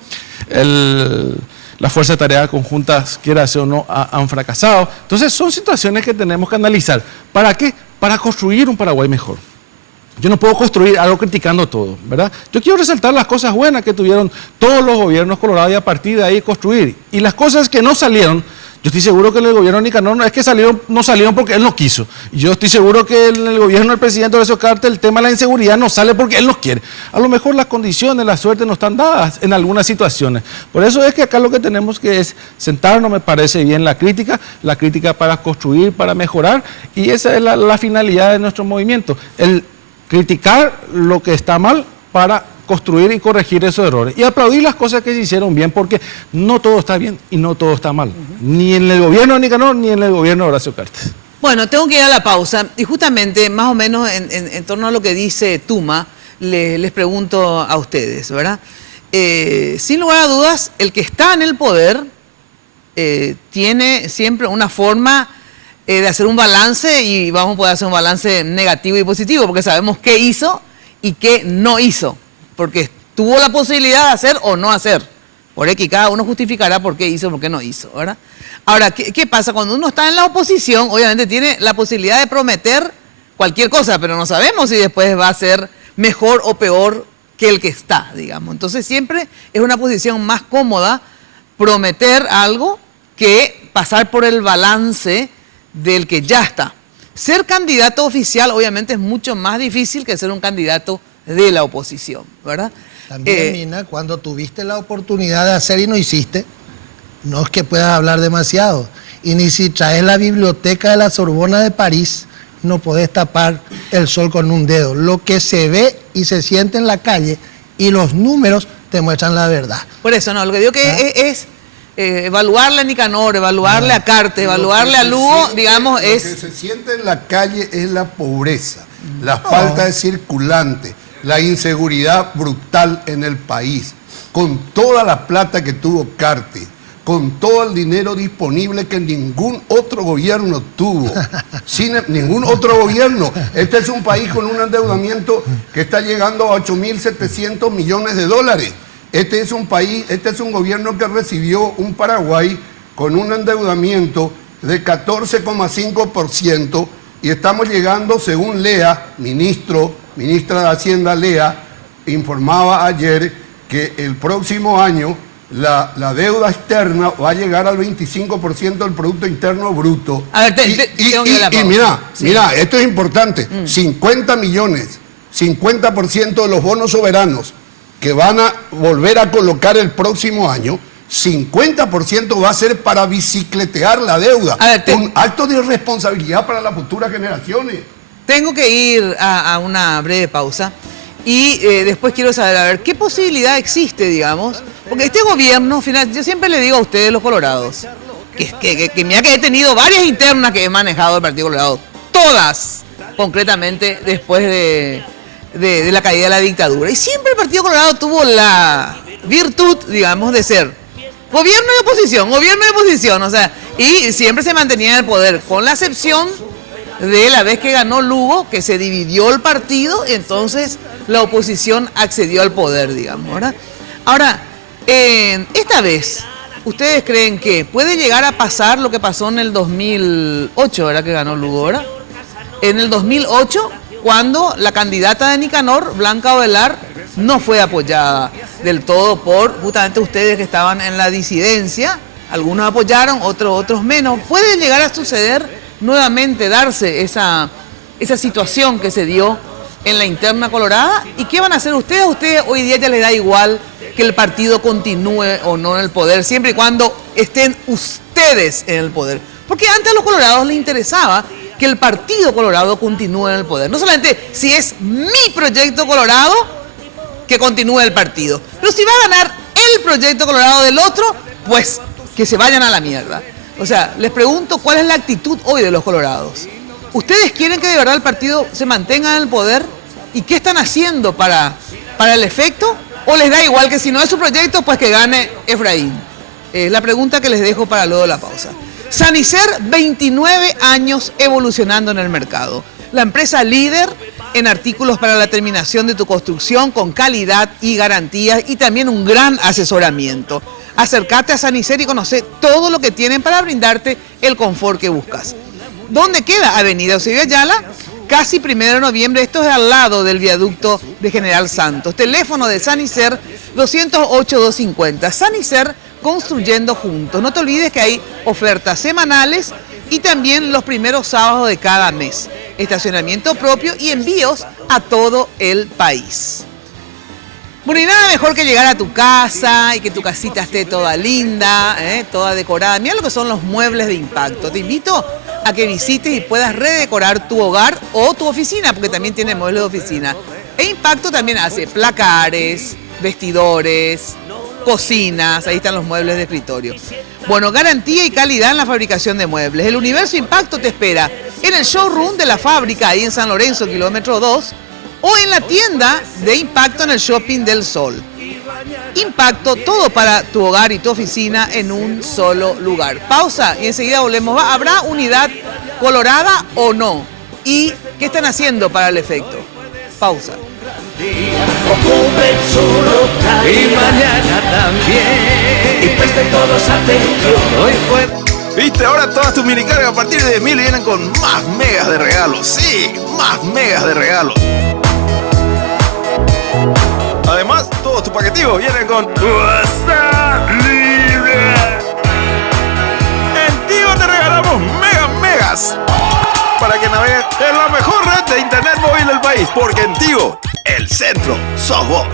Las fuerzas de tareas conjuntas, quiera ser o no, han fracasado. Entonces son situaciones que tenemos que analizar. ¿Para qué? Para construir un Paraguay mejor. Yo no puedo construir algo criticando todo, ¿verdad? Yo quiero resaltar las cosas buenas que tuvieron todos los gobiernos colorados y a partir de ahí construir. Y las cosas que no salieron, yo estoy seguro que en el gobierno de Nicanor no es que no salieron porque él no quiso. Yo estoy seguro que en el gobierno del presidente Horacio Cartes el tema de la inseguridad no sale porque él no quiere. A lo mejor las condiciones, la suerte no están dadas en algunas situaciones. Por eso es que acá lo que tenemos que es sentarnos, me parece bien, la crítica para construir, para mejorar. Y esa es la finalidad de nuestro movimiento. El criticar lo que está mal para construir y corregir esos errores. Y aplaudir las cosas que se hicieron bien, porque no todo está bien y no todo está mal. Ni en el gobierno de Nicanor, ni en el gobierno de Horacio Cartes. Bueno, tengo que ir a la pausa. Y justamente, más o menos en torno a lo que dice Tuma, les pregunto a ustedes, ¿verdad? Sin lugar a dudas, el que está en el poder tiene siempre una forma de hacer un balance, y vamos a poder hacer un balance negativo y positivo, porque sabemos qué hizo y qué no hizo, porque tuvo la posibilidad de hacer o no hacer. Por aquí cada uno justificará por qué hizo o por qué no hizo, ¿verdad? Ahora, ¿qué pasa? Cuando uno está en la oposición, obviamente tiene la posibilidad de prometer cualquier cosa, pero no sabemos si después va a ser mejor o peor que el que está, digamos. Entonces siempre es una posición más cómoda prometer algo que pasar por el balance del que ya está. Ser candidato oficial obviamente es mucho más difícil que ser un candidato de la oposición, ¿verdad? También, Mina, cuando tuviste la oportunidad de hacer y no hiciste, no es que puedas hablar demasiado. Y ni si traes la biblioteca de la Sorbona de París, no podés tapar el sol con un dedo. Lo que se ve y se siente en la calle y los números te muestran la verdad. Por eso, no, lo que digo que es evaluarle a Nicanor, evaluarle a Carte, evaluarle a Lugo, digamos, es... Lo que se siente en la calle es la pobreza, la falta de circulante, la inseguridad brutal en el país. Con toda la plata que tuvo Carte, con todo el dinero disponible que ningún otro gobierno tuvo, sin ningún otro gobierno. Este es un país con un endeudamiento que está llegando a 8.700 millones de dólares. Este es un país, este es un gobierno que recibió un Paraguay con un endeudamiento de 14,5% y estamos llegando, según Lea, ministra de Hacienda Lea, informaba ayer que el próximo año la deuda externa va a llegar al 25% del Producto Interno Bruto. A ver, y mira, esto es importante, 50 millones, 50% de los bonos soberanos que van a volver a colocar el próximo año, 50% va a ser para bicicletear la deuda. A ver, un acto de irresponsabilidad para las futuras generaciones. Tengo que ir a una breve pausa y después quiero saber, a ver, ¿qué posibilidad existe, digamos? Porque este gobierno, yo siempre le digo a ustedes, los colorados, que mira que he tenido varias internas que he manejado el Partido Colorado, todas, concretamente, después de la caída de la dictadura. Y siempre el Partido Colorado tuvo la virtud, digamos, de ser gobierno y oposición, o sea, y siempre se mantenía en el poder, con la excepción de la vez que ganó Lugo, que se dividió el partido, y entonces la oposición accedió al poder, digamos, ¿verdad? Ahora, esta vez, ¿ustedes creen que puede llegar a pasar lo que pasó en el 2008, ¿verdad? Que ganó Lugo, ¿verdad? En el 2008, cuando la candidata de Nicanor, Blanca Ovelar, no fue apoyada del todo por justamente ustedes que estaban en la disidencia. Algunos apoyaron, otros menos. ¿Puede llegar a suceder nuevamente, darse esa situación que se dio en la interna colorada? ¿Y qué van a hacer ustedes? A ustedes hoy día ya les da igual que el partido continúe o no en el poder, siempre y cuando estén ustedes en el poder. Porque antes a los colorados les interesaba que el Partido Colorado continúe en el poder. No solamente si es mi proyecto colorado, que continúe el partido. Pero si va a ganar el proyecto colorado del otro, pues que se vayan a la mierda. O sea, les pregunto cuál es la actitud hoy de los colorados. ¿Ustedes quieren que de verdad el partido se mantenga en el poder? ¿Y qué están haciendo para el efecto? ¿O les da igual que si no es su proyecto, pues que gane Efraín? La pregunta que les dejo para luego de la pausa. Sanicer, 29 años evolucionando en el mercado. La empresa líder en artículos para la terminación de tu construcción con calidad y garantías y también un gran asesoramiento. Acércate a Sanicer y conoce todo lo que tienen para brindarte el confort que buscas. ¿Dónde queda? Avenida Eusebio Ayala, casi 1 de noviembre. Esto es al lado del viaducto de General Santos. Teléfono de Sanicer 208-250. Sanicer, construyendo juntos. No te olvides que hay ofertas semanales y también los primeros sábados de cada mes. Estacionamiento propio y envíos a todo el país. Bueno, y nada mejor que llegar a tu casa y que tu casita esté toda linda, toda decorada. Mira lo que son los muebles de Impacto. Te invito a que visites y puedas redecorar tu hogar o tu oficina, porque también tiene muebles de oficina. E Impacto también hace placares, vestidores, cocinas, ahí están los muebles de escritorio. Bueno, garantía y calidad en la fabricación de muebles. El Universo Impacto te espera en el showroom de la fábrica, ahí en San Lorenzo, kilómetro 2, o en la tienda de Impacto en el Shopping del Sol. Impacto, todo para tu hogar y tu oficina en un solo lugar. Pausa y enseguida volvemos. ¿Habrá unidad colorada o no? ¿Y qué están haciendo para el efecto? Pausa. Ocupen su local y mañana también. Y presten todos atención. Hoy fue. Viste, ahora todas tus minicargas a partir de 10.000 vienen con más megas de regalos. Sí, más megas de regalos. Además, todos tus paquetivos vienen con WhatsApp libre. En Tigo te regalamos megas para que navegues en la mejor red de internet móvil del país. Porque en Tigo, el centro sos vos.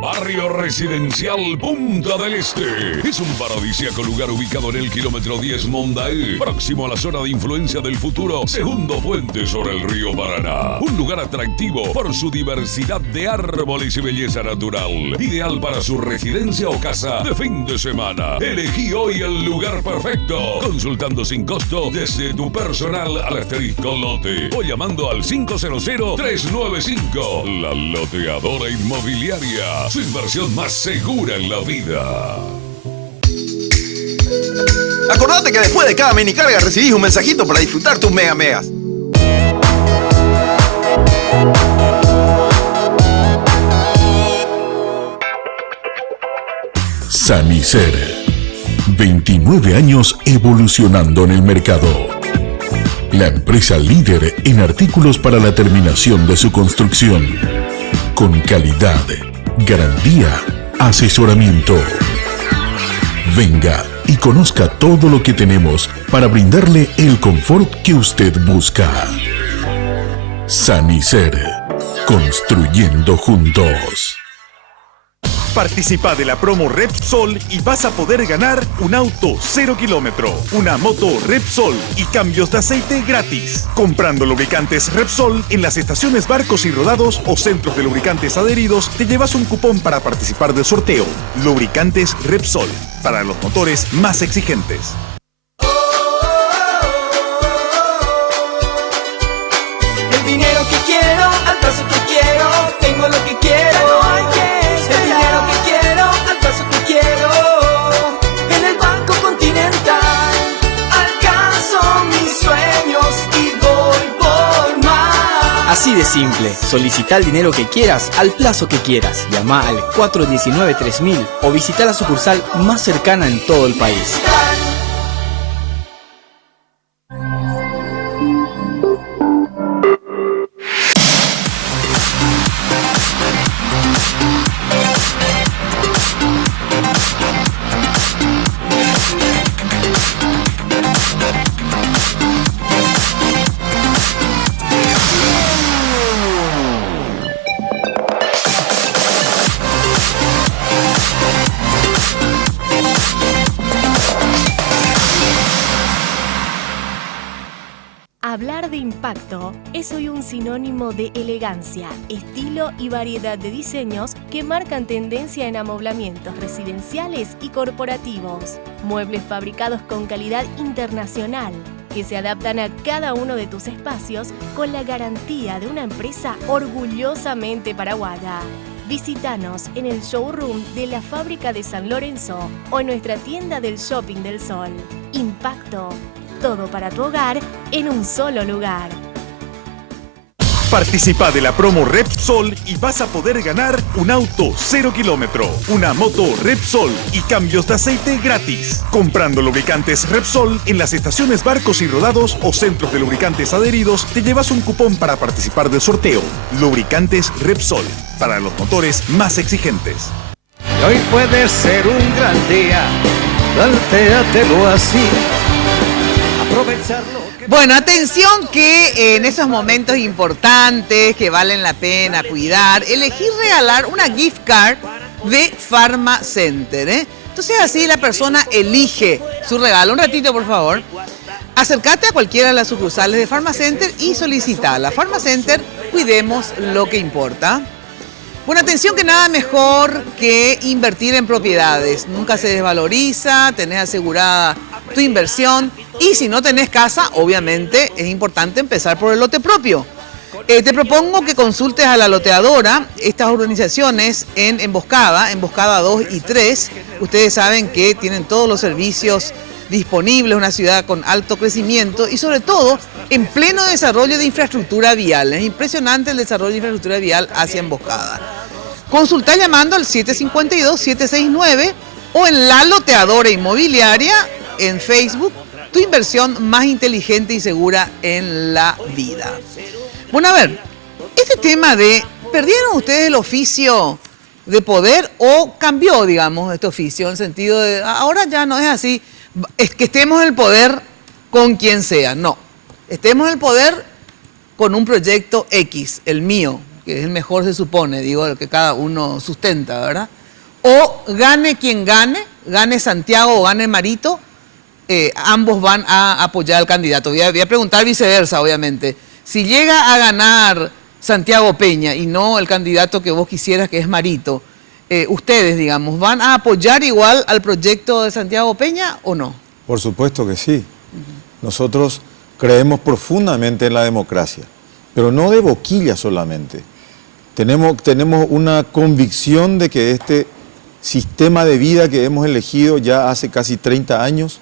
Barrio Residencial Punta del Este. Es un paradisíaco lugar ubicado en el kilómetro 10 Mondaé, próximo a la zona de influencia del futuro segundo puente sobre el río Paraná. Un lugar atractivo por su diversidad de árboles y belleza natural. Ideal para su residencia o casa de fin de semana. Elegí hoy el lugar perfecto. Consultando sin costo desde tu personal al asterisco lote o llamando al 500-395. La Loteadora Inmobiliaria. Su inversión más segura en la vida. Acordate que después de cada mini carga recibís un mensajito para disfrutar tus megas. Sanicer. 29 años evolucionando en el mercado. La empresa líder en artículos para la terminación de su construcción. Con calidad, garantía, asesoramiento. Venga y conozca todo lo que tenemos para brindarle el confort que usted busca. Sanicer. Construyendo juntos. Participa de la promo Repsol y vas a poder ganar un auto 0 kilómetro, una moto Repsol y cambios de aceite gratis. Comprando lubricantes Repsol en las estaciones Barcos y Rodados o centros de lubricantes adheridos, te llevas un cupón para participar del sorteo. Lubricantes Repsol, para los motores más exigentes. El dinero que quiero, al paso que quiero, tengo lo que quiero. Así de simple, solicita el dinero que quieras al plazo que quieras. Llama al 419-3000 o visita la sucursal más cercana en todo el país. Hablar de impacto es hoy un sinónimo de elegancia, estilo y variedad de diseños que marcan tendencia en amoblamientos residenciales y corporativos. Muebles fabricados con calidad internacional que se adaptan a cada uno de tus espacios con la garantía de una empresa orgullosamente paraguaya. Visítanos en el showroom de la Fábrica de San Lorenzo o en nuestra tienda del Shopping del Sol. Impacto. Todo para tu hogar en un solo lugar. Participa de la promo Repsol y vas a poder ganar un auto 0 kilómetro, una moto Repsol y cambios de aceite gratis. Comprando lubricantes Repsol en las estaciones Barcos y Rodados o centros de lubricantes adheridos, te llevas un cupón para participar del sorteo. Lubricantes Repsol, para los motores más exigentes. Y hoy puede ser un gran día, plantéatelo así. Bueno, atención que en esos momentos importantes que valen la pena cuidar, elegí regalar una gift card de Pharma Center, ¿eh? Entonces así la persona elige su regalo. Un ratito, por favor. Acércate a cualquiera de las sucursales de Pharma Center y solicita. Pharma Center, cuidemos lo que importa. Bueno, atención que nada mejor que invertir en propiedades. Nunca se desvaloriza, tenés asegurada tu inversión y si no tenés casa, obviamente es importante empezar por el lote propio. Te propongo que consultes a la loteadora, estas organizaciones en Emboscada 2 y 3. Ustedes saben que tienen todos los servicios disponibles, una ciudad con alto crecimiento y sobre todo en pleno desarrollo de infraestructura vial. Es impresionante el desarrollo de infraestructura vial hacia Emboscada. Consulta llamando al 752-769 o en la Loteadora Inmobiliaria en Facebook, tu inversión más inteligente y segura en la vida. Bueno, a ver, este tema de, ¿perdieron ustedes el oficio de poder o cambió, digamos, este oficio en el sentido de, ahora ya no es así, es que estemos en el poder con quien sea? No, estemos en el poder con un proyecto X, el mío, que es el mejor se supone, digo, el que cada uno sustenta, ¿verdad? O gane quien gane, gane Santiago o gane Marito, ambos van a apoyar al candidato. Voy a preguntar viceversa, obviamente. Si llega a ganar Santiago Peña y no el candidato que vos quisieras, que es Marito, ustedes, digamos, ¿van a apoyar igual al proyecto de Santiago Peña o no? Por supuesto que sí. Nosotros creemos profundamente en la democracia, pero no de boquilla solamente. Tenemos una convicción de que este sistema de vida que hemos elegido ya hace casi 30 años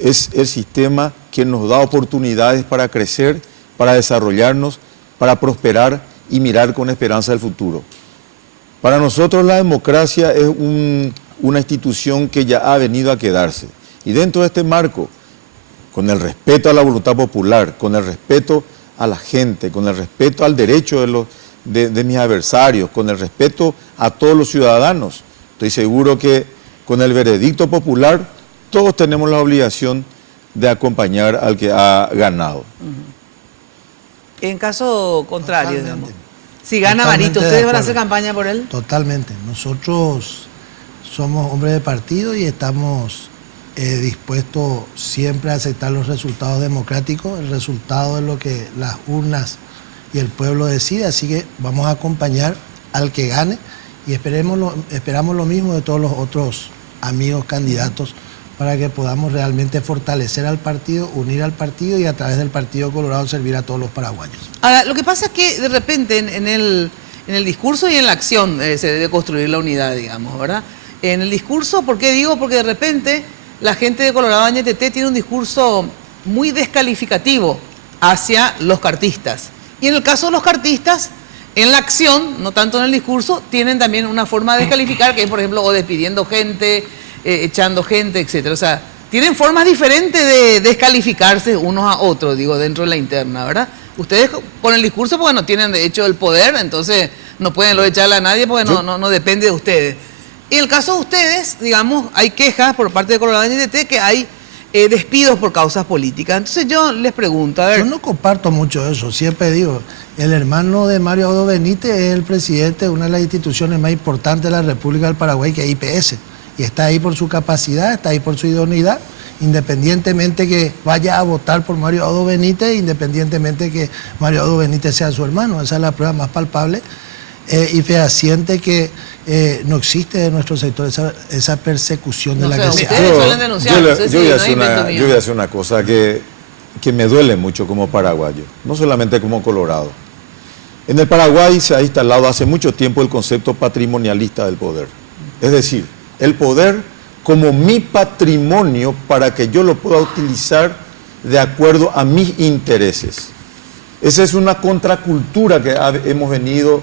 es el sistema que nos da oportunidades para crecer, para desarrollarnos, para prosperar y mirar con esperanza el futuro. Para nosotros la democracia es una institución que ya ha venido a quedarse. Y dentro de este marco, con el respeto a la voluntad popular, con el respeto a la gente, con el respeto al derecho de mis adversarios, con el respeto a todos los ciudadanos, estoy seguro que con el veredicto popular todos tenemos la obligación de acompañar al que ha ganado. En caso contrario, digamos, si gana Marito, ¿ustedes van a hacer campaña por él? Totalmente. Nosotros somos hombres de partido y estamos dispuestos siempre a aceptar los resultados democráticos. El resultado es lo que las urnas y el pueblo decide, así que vamos a acompañar al que gane y esperamos lo mismo de todos los otros amigos candidatos para que podamos realmente fortalecer al partido, unir al partido y a través del Partido Colorado servir a todos los paraguayos. Ahora, lo que pasa es que de repente en el discurso y en la acción se debe construir la unidad, digamos, ¿verdad? En el discurso, ¿por qué digo? Porque de repente la gente de Colorado Añetete tiene un discurso muy descalificativo hacia los cartistas. Y en el caso de los cartistas, en la acción, no tanto en el discurso, tienen también una forma de descalificar, que es, por ejemplo, o despidiendo gente, echando gente, etcétera. O sea, tienen formas diferentes de descalificarse unos a otros, digo, dentro de la interna, ¿verdad? Ustedes con el discurso, porque no tienen de hecho el poder, entonces no pueden echarle a nadie porque no depende de ustedes. Y en el caso de ustedes, digamos, hay quejas por parte de Colorado NTT que hay despidos por causas políticas. Entonces yo les pregunto, a ver... Yo no comparto mucho eso, siempre digo, el hermano de Mario Audo Benítez es el presidente de una de las instituciones más importantes de la República del Paraguay, que es IPS, y está ahí por su capacidad, está ahí por su idoneidad, independientemente que vaya a votar por Mario Audo Benítez, independientemente que Mario Audo Benítez sea su hermano. Esa es la prueba más palpable y fehaciente que no existe en nuestro sector esa persecución de la que se habla. Yo voy a hacer una cosa que me duele mucho como paraguayo, no solamente como colorado. En el Paraguay se ha instalado hace mucho tiempo el concepto patrimonialista del poder. Es decir, el poder como mi patrimonio para que yo lo pueda utilizar de acuerdo a mis intereses. Esa es una contracultura que hemos venido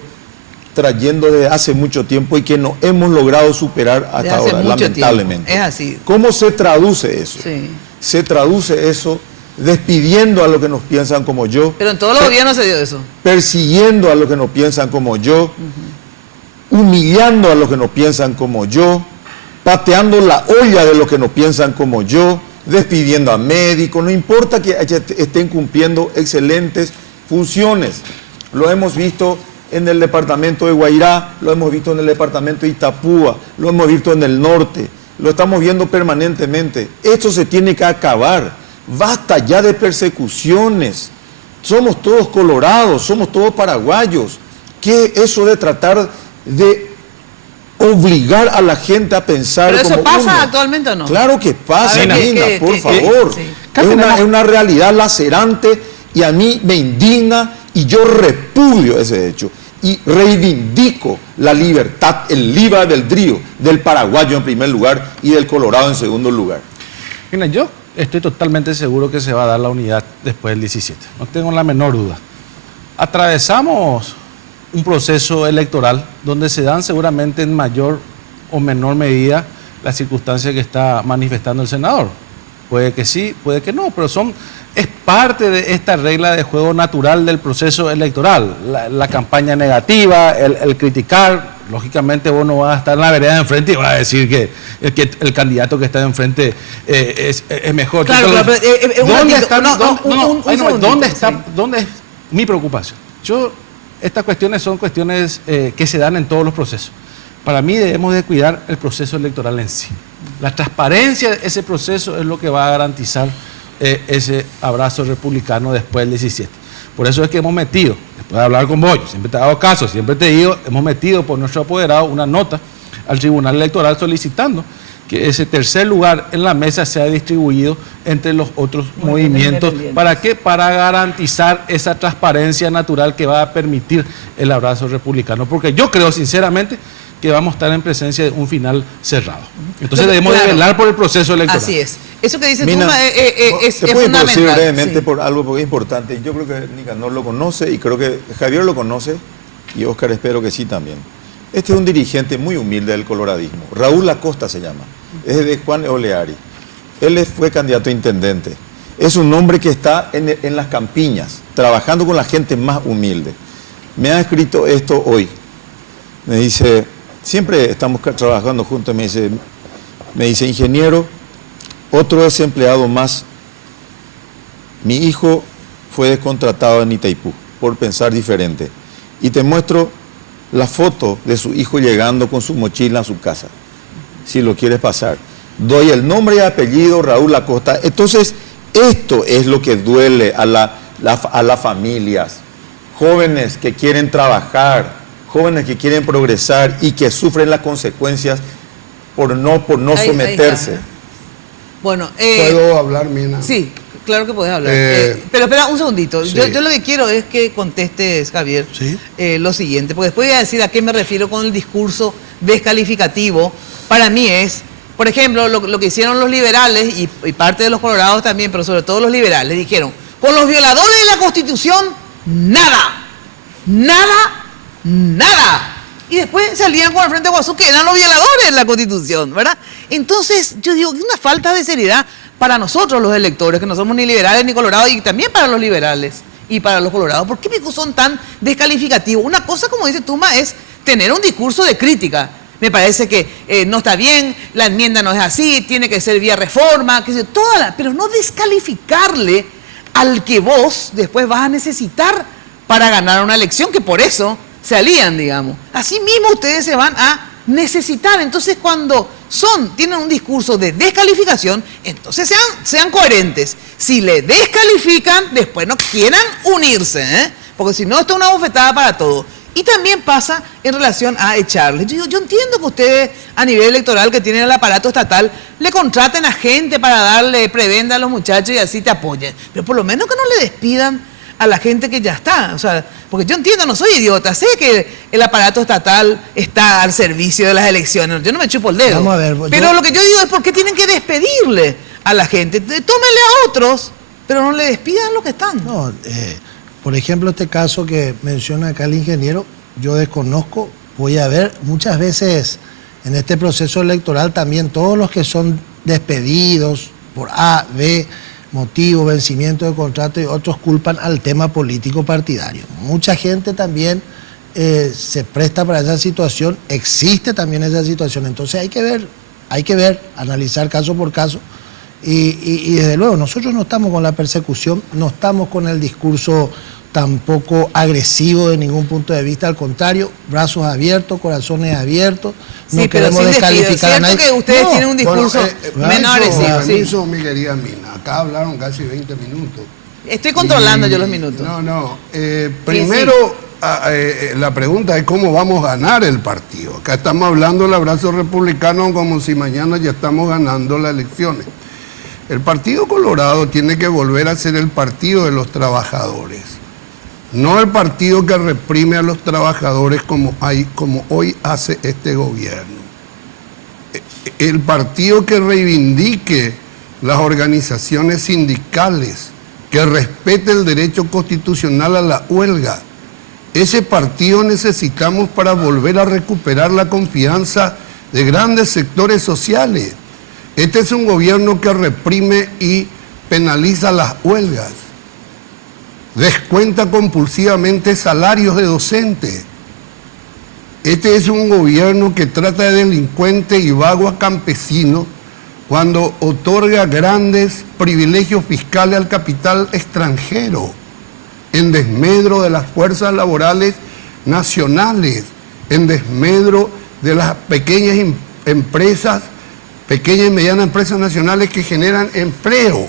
trayendo desde hace mucho tiempo y que no hemos logrado superar hasta ahora, lamentablemente. Es así. ¿Cómo se traduce eso? Sí. Se traduce eso despidiendo a los que nos piensan como yo. Pero en todos los gobiernos se dio eso. Persiguiendo a los que nos piensan como yo, humillando a los que nos piensan como yo, pateando la olla de los que no piensan como yo, despidiendo a médicos, no importa que estén cumpliendo excelentes funciones. Lo hemos visto en el departamento de Guairá, lo hemos visto en el departamento de Itapúa, lo hemos visto en el norte, lo estamos viendo permanentemente. Esto se tiene que acabar. Basta ya de persecuciones. Somos todos colorados, somos todos paraguayos. ¿Qué es eso de tratar de obligar a la gente a pensar como uno? ¿Pero eso pasa actualmente o no? Claro que pasa, Nina, por favor. Sí. Es una realidad lacerante y a mí me indigna y yo repudio ese hecho y reivindico la libertad, el libre albedrío del paraguayo en primer lugar y del colorado en segundo lugar. Mira, yo estoy totalmente seguro que se va a dar la unidad después del 17, no tengo la menor duda. Atravesamos un proceso electoral donde se dan seguramente en mayor o menor medida las circunstancias que está manifestando el senador. Puede que sí, puede que no, pero es parte de esta regla de juego natural del proceso electoral. La campaña negativa, el criticar, lógicamente vos no vas a estar en la vereda de enfrente y vas a decir que el candidato que está de enfrente es mejor. Claro, ¿Dónde es mi preocupación? Yo estas cuestiones son cuestiones que se dan en todos los procesos. Para mí debemos de cuidar el proceso electoral en sí. La transparencia de ese proceso es lo que va a garantizar ese abrazo republicano después del 17. Por eso es que hemos metido, después de hablar con vos, siempre te he dado caso, siempre te digo, hemos metido por nuestro apoderado una nota al Tribunal Electoral solicitando que ese tercer lugar en la mesa sea distribuido entre los otros movimientos. ¿Para qué? Para garantizar esa transparencia natural que va a permitir el abrazo republicano. Porque yo creo sinceramente que vamos a estar en presencia de un final cerrado. Entonces debemos de velar por el proceso electoral. Así es. Eso que dice Mina, es te puedo fundamental. introducir brevemente Sí. por algo porque es importante. Yo creo que Nicanor lo conoce y creo que Javier lo conoce y Óscar espero que sí también. Este es un dirigente muy humilde del coloradismo. Raúl Acosta se llama. Es de Juan Oleari. Él fue candidato a intendente. Es un hombre que está en las campiñas, trabajando con la gente más humilde. Me ha escrito esto hoy. Me dice, siempre estamos trabajando juntos, me dice, ingeniero, otro desempleado más. Mi hijo fue descontratado en Itaipú por pensar diferente. Y te muestro la foto de su hijo llegando con su mochila a su casa, si lo quieres pasar. Doy el nombre y apellido, Raúl Acosta. Entonces, esto es lo que duele a las familias. Jóvenes que quieren trabajar, jóvenes que quieren progresar y que sufren las consecuencias por no someterse. Bueno, ¿puedo hablar, Mina? Sí, claro que puedes hablar. Pero espera un segundito. Sí. Yo lo que quiero es que contestes, Javier, ¿sí? Lo siguiente, porque después voy a decir a qué me refiero con el discurso descalificativo. Para mí es, por ejemplo, lo que hicieron los liberales y parte de los colorados también, pero sobre todo los liberales, dijeron, con los violadores de la Constitución, nada. Y después salían con el Frente Guasú, que eran los violadores de la Constitución, ¿verdad? Entonces, yo digo que es una falta de seriedad para nosotros los electores, que no somos ni liberales ni colorados, y también para los liberales y para los colorados. ¿Por qué son tan descalificativos? Una cosa, como dice Tuma, es tener un discurso de crítica. Me parece que no está bien, la enmienda no es así, tiene que ser vía reforma, pero no descalificarle al que vos después vas a necesitar para ganar una elección, que por eso se alían, digamos. Así mismo ustedes se van a necesitar. Entonces, cuando tienen un discurso de descalificación, entonces sean coherentes. Si le descalifican, después no quieran unirse, ¿eh? Porque si no, esto es una bofetada para todos. Y también pasa en relación a echarles. Yo entiendo que ustedes, a nivel electoral, que tienen el aparato estatal, le contraten a gente para darle prebenda a los muchachos y así te apoyen. Pero por lo menos que no le despidan a la gente que ya está. O sea, porque yo entiendo, no soy idiota, sé que el aparato estatal está al servicio de las elecciones. Yo no me chupo el dedo. Vamos a ver, pero lo que yo digo es por qué tienen que despedirle a la gente. Tómenle a otros, pero no le despidan los que están. No, por ejemplo, este caso que menciona acá el ingeniero, yo desconozco, voy a ver, muchas veces en este proceso electoral también todos los que son despedidos por A, B, motivo, vencimiento de contrato y otros culpan al tema político partidario. Mucha gente también se presta para esa situación, existe también esa situación, entonces hay que ver, analizar caso por caso. Y desde luego, nosotros no estamos con la persecución, no estamos con el discurso tampoco agresivo de ningún punto de vista, al contrario, brazos abiertos, corazones abiertos, no sí, queremos descalificar a nadie. Que ustedes tienen un discurso menos agresivo. Permiso, mi querida Mina, acá hablaron casi 20 minutos. Estoy controlando yo los minutos. Primero, la pregunta es cómo vamos a ganar el partido. Acá estamos hablando del abrazo republicano como si mañana ya estamos ganando las elecciones. El Partido Colorado tiene que volver a ser el partido de los trabajadores, no el partido que reprime a los trabajadores como hoy hace este gobierno. El partido que reivindique las organizaciones sindicales, que respete el derecho constitucional a la huelga. Ese partido necesitamos para volver a recuperar la confianza de grandes sectores sociales. Este es un gobierno que reprime y penaliza las huelgas, descuenta compulsivamente salarios de docentes. Este es un gobierno que trata de delincuente y vago a campesinos cuando otorga grandes privilegios fiscales al capital extranjero, en desmedro de las fuerzas laborales nacionales, en desmedro de las pequeñas empresas, pequeñas y medianas empresas nacionales que generan empleo.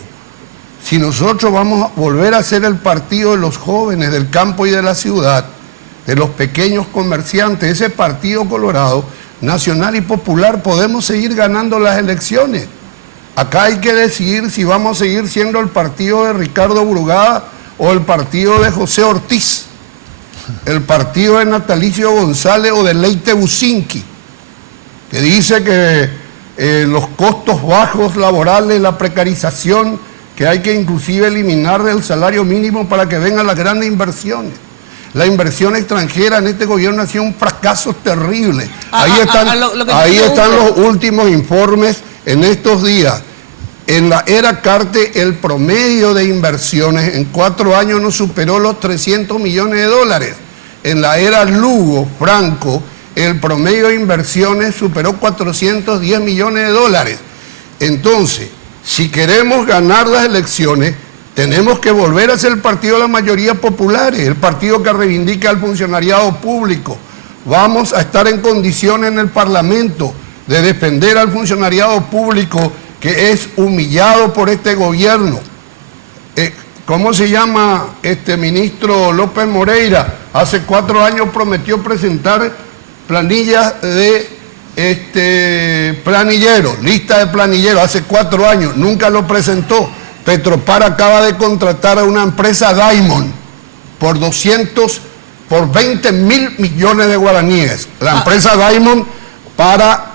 Si nosotros vamos a volver a ser el partido de los jóvenes del campo y de la ciudad, de los pequeños comerciantes, ese partido colorado, nacional y popular, podemos seguir ganando las elecciones. Acá hay que decidir si vamos a seguir siendo el partido de Ricardo Brugada o el partido de José Ortiz, el partido de Natalicio González o de Leite Bucinqui, que dice que los costos bajos laborales, la precarización, que hay que inclusive eliminar el salario mínimo para que vengan las grandes inversiones. La inversión extranjera en este gobierno ha sido un fracaso terrible. Ahí están los últimos informes en estos días. En la era Carter, el promedio de inversiones en 4 años no superó los 300 millones de dólares. En la era Lugo, Franco, el promedio de inversiones superó 410 millones de dólares. Entonces, si queremos ganar las elecciones, tenemos que volver a ser el partido de la mayoría populares, el partido que reivindica al funcionariado público. Vamos a estar en condiciones en el Parlamento de defender al funcionariado público que es humillado por este gobierno. ¿Cómo se llama este ministro López Moreira? Hace 4 años prometió presentar planillas de planilleros, lista de planilleros, hace 4 años, nunca lo presentó. Petropar acaba de contratar a una empresa Diamond por 20 mil millones de guaraníes. La empresa Diamond para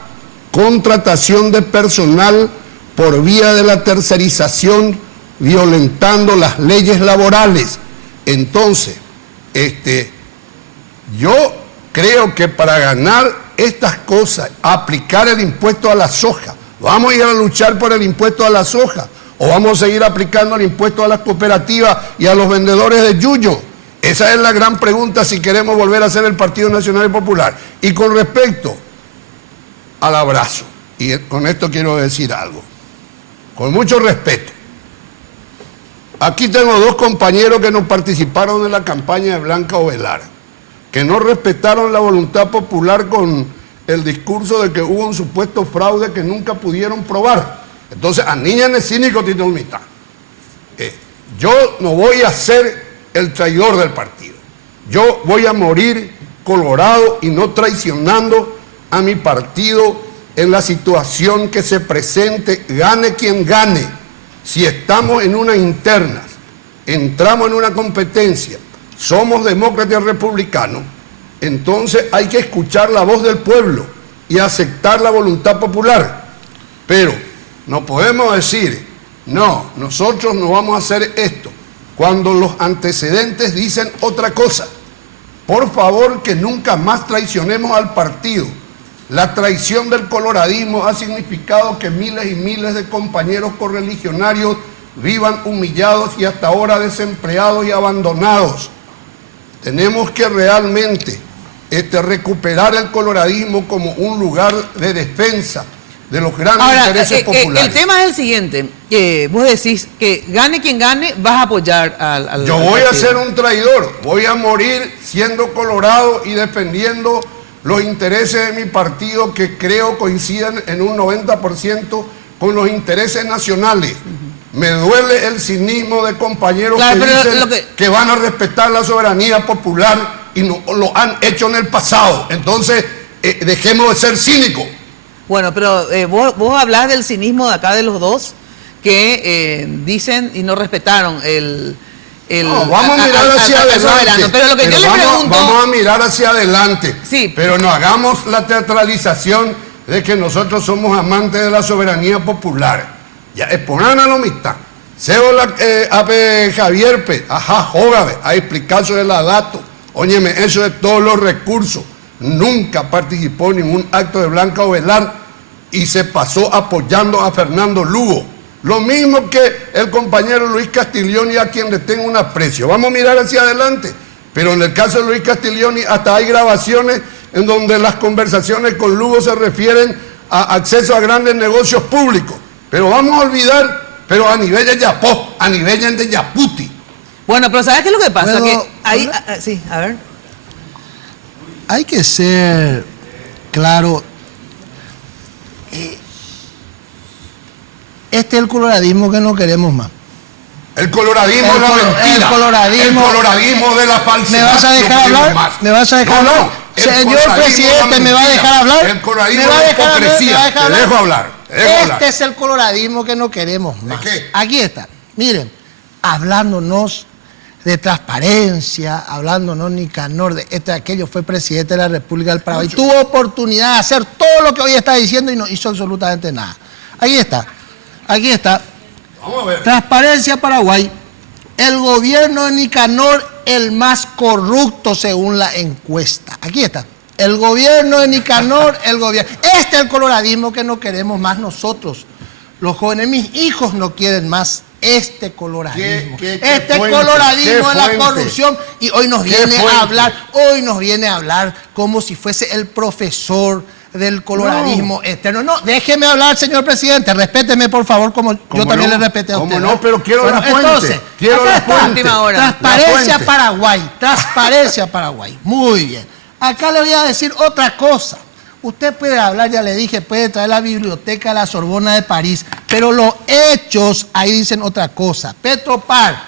contratación de personal por vía de la tercerización, violentando las leyes laborales. Entonces, yo creo que para ganar estas cosas, aplicar el impuesto a la soja, vamos a ir a luchar por el impuesto a la soja, o vamos a seguir aplicando el impuesto a las cooperativas y a los vendedores de yuyo. Esa es la gran pregunta si queremos volver a ser el Partido Nacional y Popular. Y con respecto al abrazo, y con esto quiero decir algo, con mucho respeto. Aquí tengo 2 compañeros que no participaron en la campaña de Blanca Ovelar, que no respetaron la voluntad popular con el discurso de que hubo un supuesto fraude que nunca pudieron probar. Entonces, a niña es cínico, Tito Mitad. Yo no voy a ser el traidor del partido. Yo voy a morir colorado y no traicionando a mi partido en la situación que se presente, gane quien gane. Si estamos en unas internas, entramos en una competencia, somos demócratas y republicanos, entonces hay que escuchar la voz del pueblo y aceptar la voluntad popular. Pero no podemos decir, no, nosotros no vamos a hacer esto, cuando los antecedentes dicen otra cosa. Por favor, que nunca más traicionemos al partido. La traición del coloradismo ha significado que miles y miles de compañeros correligionarios vivan humillados y hasta ahora desempleados y abandonados. Tenemos que realmente recuperar el coloradismo como un lugar de defensa de los grandes intereses populares. El tema es el siguiente, vos decís que gane quien gane, vas a apoyar al Yo voy partido. a ser un traidor, voy a morir siendo colorado y defendiendo los intereses de mi partido, que creo coinciden en un 90% con los intereses nacionales. Me duele el cinismo de compañeros que dicen que van a respetar la soberanía popular y no lo han hecho en el pasado. Entonces, dejemos de ser cínicos. Bueno, pero vos hablás del cinismo de acá de los dos que dicen y no respetaron no, vamos a mirar hacia adelante. Pero lo que yo le pregunto... Vamos a mirar hacia adelante. Sí. Pero no hagamos la teatralización de que nosotros somos amantes de la soberanía popular. Ya, exponan a la mitad. Seo Javier, ajá, jógame, a explicar sobre la datos. Óyeme, eso de todos los recursos. Nunca participó en ningún acto de Blanca Ovelar y se pasó apoyando a Fernando Lugo. Lo mismo que el compañero Luis Castiglioni, a quien le tengo un aprecio. Vamos a mirar hacia adelante. Pero en el caso de Luis Castiglioni, hasta hay grabaciones en donde las conversaciones con Lugo se refieren a acceso a grandes negocios públicos. Pero vamos a olvidar, pero a nivel de Yapó, a nivel de Yaputi. Bueno, pero ¿sabes qué es lo que pasa? ¿Puedo Que ahí, sí, a ver. hay que ser claro. Este es el coloradismo que no queremos más. El coloradismo de la mentira. El coloradismo de la falsedad. ¿Me vas a dejar hablar? ¿Me vas a dejar hablar? Señor presidente, ¿me va a dejar hablar? El coloradismo de la hipocresía. Te dejo hablar. Este es el coloradismo que no queremos más. ¿De qué? Aquí está. Miren, hablándonos de transparencia, hablándonos Nicanor, de este, aquello, fue presidente de la República del Paraguay. Tuvo oportunidad de hacer todo lo que hoy está diciendo y no hizo absolutamente nada. Aquí está. Aquí está. Vamos a ver. Transparencia Paraguay. El gobierno de Nicanor, el más corrupto según la encuesta. Aquí está. El gobierno de Nicanor, el gobierno. Este es el coloradismo que no queremos más nosotros. Los jóvenes, mis hijos no quieren más este coloradismo. Este coloradismo de la corrupción. Y hoy nos viene a hablar como si fuese el profesor del coloradismo externo. No, déjeme hablar, señor presidente. Respéteme, por favor, como yo también le respeté a usted. No, pero quiero la fuente. Entonces, quiero la fuente. Transparencia Paraguay. Transparencia Paraguay. Muy bien. Acá le voy a decir otra cosa. Usted puede hablar, ya le dije, puede traer la biblioteca de la Sorbona de París, pero los hechos ahí dicen otra cosa. Petropar,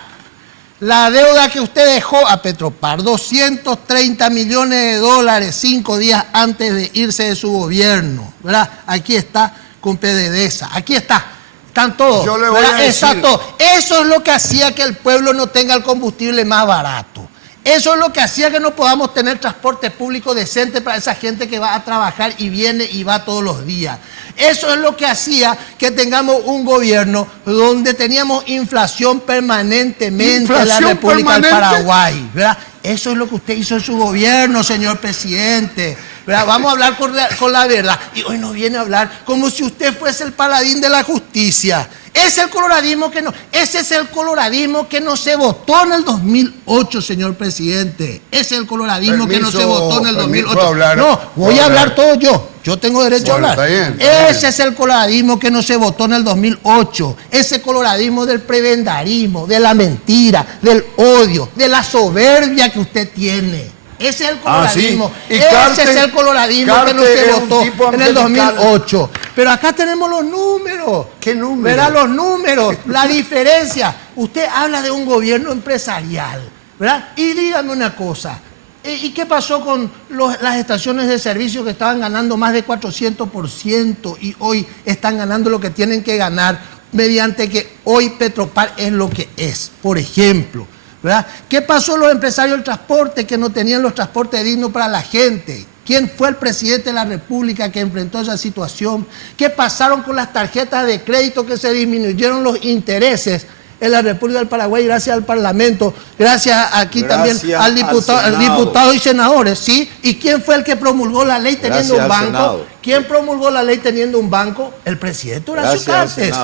la deuda que usted dejó a Petropar, 230 millones de dólares 5 días antes de irse de su gobierno, ¿verdad? Aquí está con PDVSA, aquí está. Están todos. Yo le voy a decir. Está todo. Eso es lo que hacía que el pueblo no tenga el combustible más barato. Eso es lo que hacía que no podamos tener transporte público decente para esa gente que va a trabajar y viene y va todos los días. Eso es lo que hacía que tengamos un gobierno donde teníamos inflación permanentemente en la República del Paraguay, ¿verdad? Eso es lo que usted hizo en su gobierno, señor presidente, ¿verdad? Vamos a hablar con la verdad. Y hoy nos viene a hablar como si usted fuese el paladín de la justicia. Ese es el coloradismo ese es el coloradismo que no se votó en el 2008, señor presidente. Ese es el coloradismo que no se votó en el 2008. No, voy a hablar todo yo. Yo tengo derecho a hablar. Ese es el coloradismo que no se votó en el 2008. Ese coloradismo del prebendarismo, de la mentira, del odio, de la soberbia que usted tiene. Ese es el coloradismo. Ese es el coloradismo que no se votó en el 2008. Pero acá tenemos los números. ¿Qué números? Verá los números, la diferencia. Usted habla de un gobierno empresarial, ¿verdad? Y dígame una cosa. ¿Y qué pasó con las estaciones de servicio que estaban ganando más de 400% y hoy están ganando lo que tienen que ganar mediante que hoy Petropar es lo que es? Por ejemplo, ¿verdad? ¿Qué pasó con los empresarios del transporte que no tenían los transportes dignos para la gente? ¿Quién fue el presidente de la República que enfrentó esa situación? ¿Qué pasaron con las tarjetas de crédito que se disminuyeron los intereses en la República del Paraguay gracias al Parlamento, gracias aquí también al diputado y senadores, ¿sí? ¿Y quién fue el que promulgó la ley teniendo un banco? ¿Quién promulgó la ley teniendo un banco? El presidente Horacio Cartes.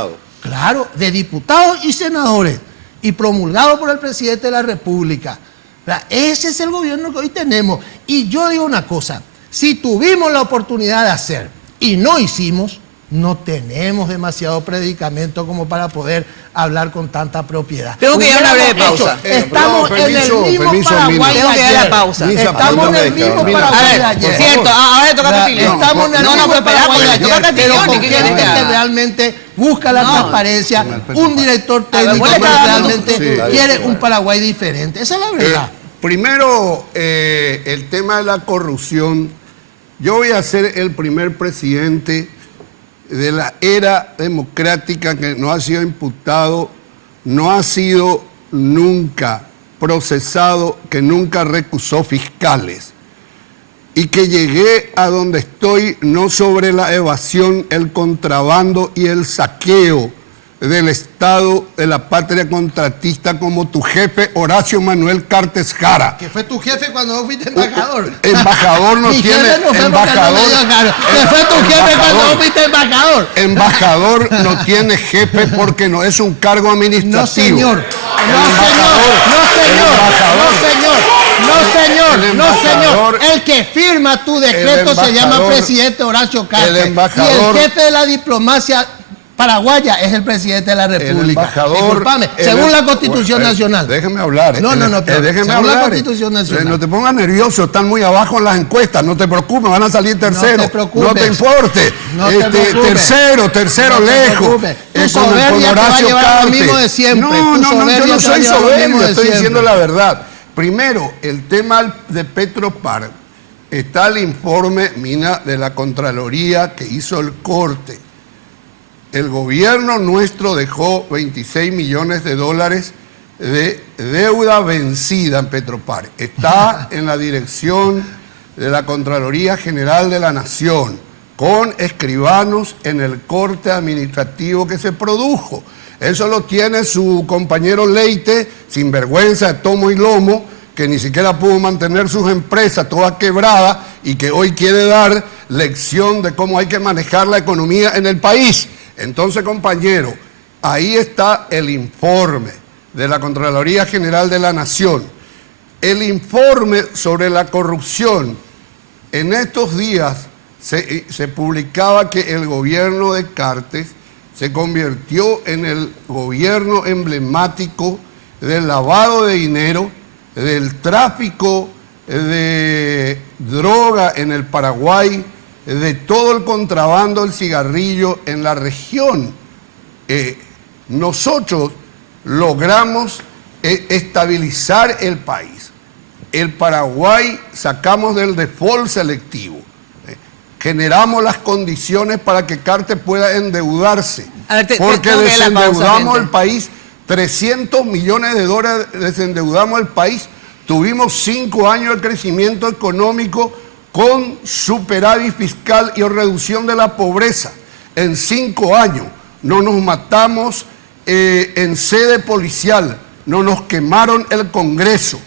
Claro, de diputados y senadores y promulgado por el presidente de la República. Ese es el gobierno que hoy tenemos. Y yo digo una cosa, si tuvimos la oportunidad de hacer y no hicimos, no tenemos demasiado predicamento como para poder hablar con tanta propiedad. Tengo que ir a una breve pausa. Estamos en el mismo Paraguay de ayer. Tengo que ir a la pausa. Estamos en el mismo Paraguay de ayer. Cierto, ahora toca Catilino. Estamos en el mismo Paraguay de ayer, pero con gente que realmente busca la transparencia, un director técnico que realmente quiere un Paraguay diferente. Esa es la verdad. Primero, el tema de la corrupción. Yo voy a ser el primer presidente de la era democrática que no ha sido imputado, no ha sido nunca procesado, que nunca recusó fiscales. Y que llegué a donde estoy no sobre la evasión, el contrabando y el saqueo del Estado, de la patria contratista, como tu jefe Horacio Manuel Cartes Jara. Que fue tu jefe cuando vos fuiste embajador. Embajador no tiene... Que fue tu jefe cuando vos fuiste embajador. Embajador no tiene jefe porque no es un cargo administrativo. No, señor. No, señor. El que firma tu decreto se llama presidente Horacio Cartes. Y el jefe de la diplomacia paraguaya es el presidente de la República. El embajador... Disculpame, según la Constitución Nacional. Déjeme hablar. No, déjeme según hablar. la Constitución Nacional. No te pongas nervioso, están muy abajo en las encuestas, no te preocupes, van a salir terceros. No te preocupes. No te importe. No te preocupes. Tercero No te lejos. preocupes. Tu soberbia te va a llevar a lo mismo de siempre. No, yo no soy soberbio, estoy siempre. diciendo la verdad. Primero, el tema de Petropar, está el informe, Mina, de la Contraloría que hizo el corte. El gobierno nuestro dejó 26 millones de dólares de deuda vencida en Petropar. Está en la dirección de la Contraloría General de la Nación, con escribanos en el corte administrativo que se produjo. Eso lo tiene su compañero Leite, sinvergüenza de tomo y lomo, que ni siquiera pudo mantener sus empresas todas quebradas y que hoy quiere dar lección de cómo hay que manejar la economía en el país. Entonces, compañero, ahí está el informe de la Contraloría General de la Nación. El informe sobre la corrupción. En estos días se publicaba que el gobierno de Cartes se convirtió en el gobierno emblemático del lavado de dinero, del tráfico de droga en el Paraguay, de todo el contrabando del cigarrillo en la región. Nosotros logramos estabilizar el país. El Paraguay sacamos del default selectivo. Generamos las condiciones para que Cartes pueda endeudarse. Porque desendeudamos el país, 300 millones de dólares desendeudamos el país. Tuvimos 5 años de crecimiento económico con superávit fiscal y reducción de la pobreza. En 5 años no nos matamos en sede policial, no nos quemaron el Congreso,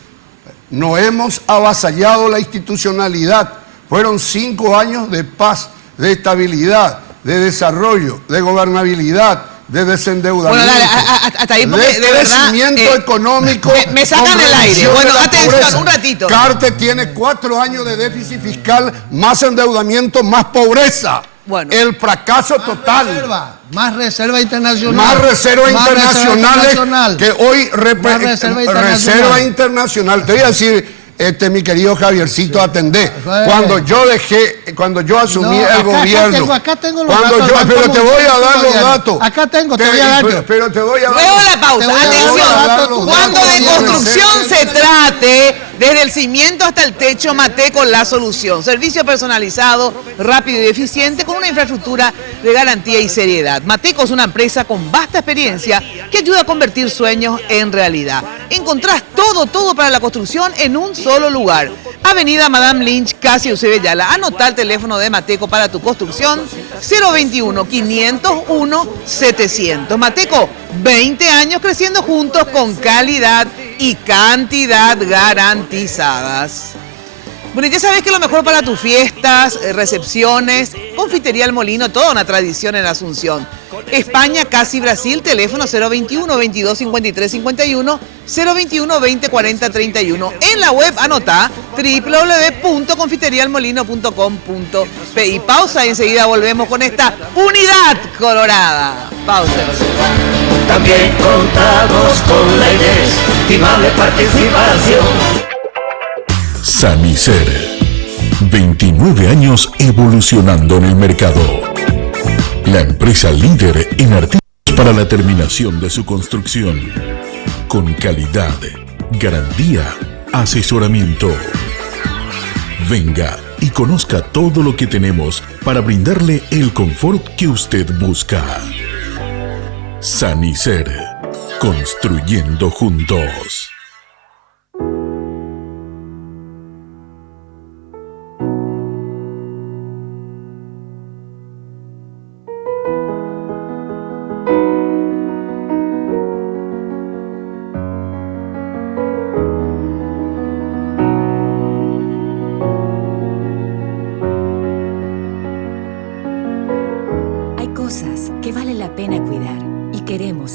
no hemos avasallado la institucionalidad. Fueron 5 años de paz, de estabilidad, de desarrollo, de gobernabilidad, de desendeudamiento, bueno, dale, hasta ahí porque, de crecimiento económico. Me sacan el aire. Bueno, atención, un ratito. Cartes tiene 4 años de déficit fiscal, más endeudamiento, más pobreza. Bueno. El fracaso total. Más reserva internacional. Más reserva internacional que hoy reserva internacional. Te voy a decir, mi querido Javiercito, atendé. Cuando yo asumí el gobierno. Acá tengo los datos. Pero te voy a dar los datos. Acá tengo, te voy a dar. Pero te voy a dar. Luego la pausa. Atención. Cuando de construcción se trate, desde el cimiento hasta el techo, Mateco la solución. Servicio personalizado, rápido y eficiente, con una infraestructura de garantía y seriedad. Mateco es una empresa con vasta experiencia que ayuda a convertir sueños en realidad. Encontrás todo para la construcción en un solo lugar. Avenida Madame Lynch, casi Eusebio Yala. Anotá el teléfono de Mateco para tu construcción, 021-501-700. Mateco, 20 años creciendo juntos con calidad y cantidad garantizadas. Bueno, ya sabes que lo mejor para tus fiestas, recepciones, Confitería El Molino, toda una tradición en Asunción. España, casi Brasil, teléfono 021-2253-51, 021-2040-31. En la web anotá www.confiterialmolino.com.pi. Pausa y enseguida volvemos con esta unidad colorada. Pausa. También contamos con la inestimable participación. Sanicer. 29 años evolucionando en el mercado. La empresa líder en artículos para la terminación de su construcción. Con calidad, garantía, asesoramiento. Venga y conozca todo lo que tenemos para brindarle el confort que usted busca. Sanicer. Construyendo juntos.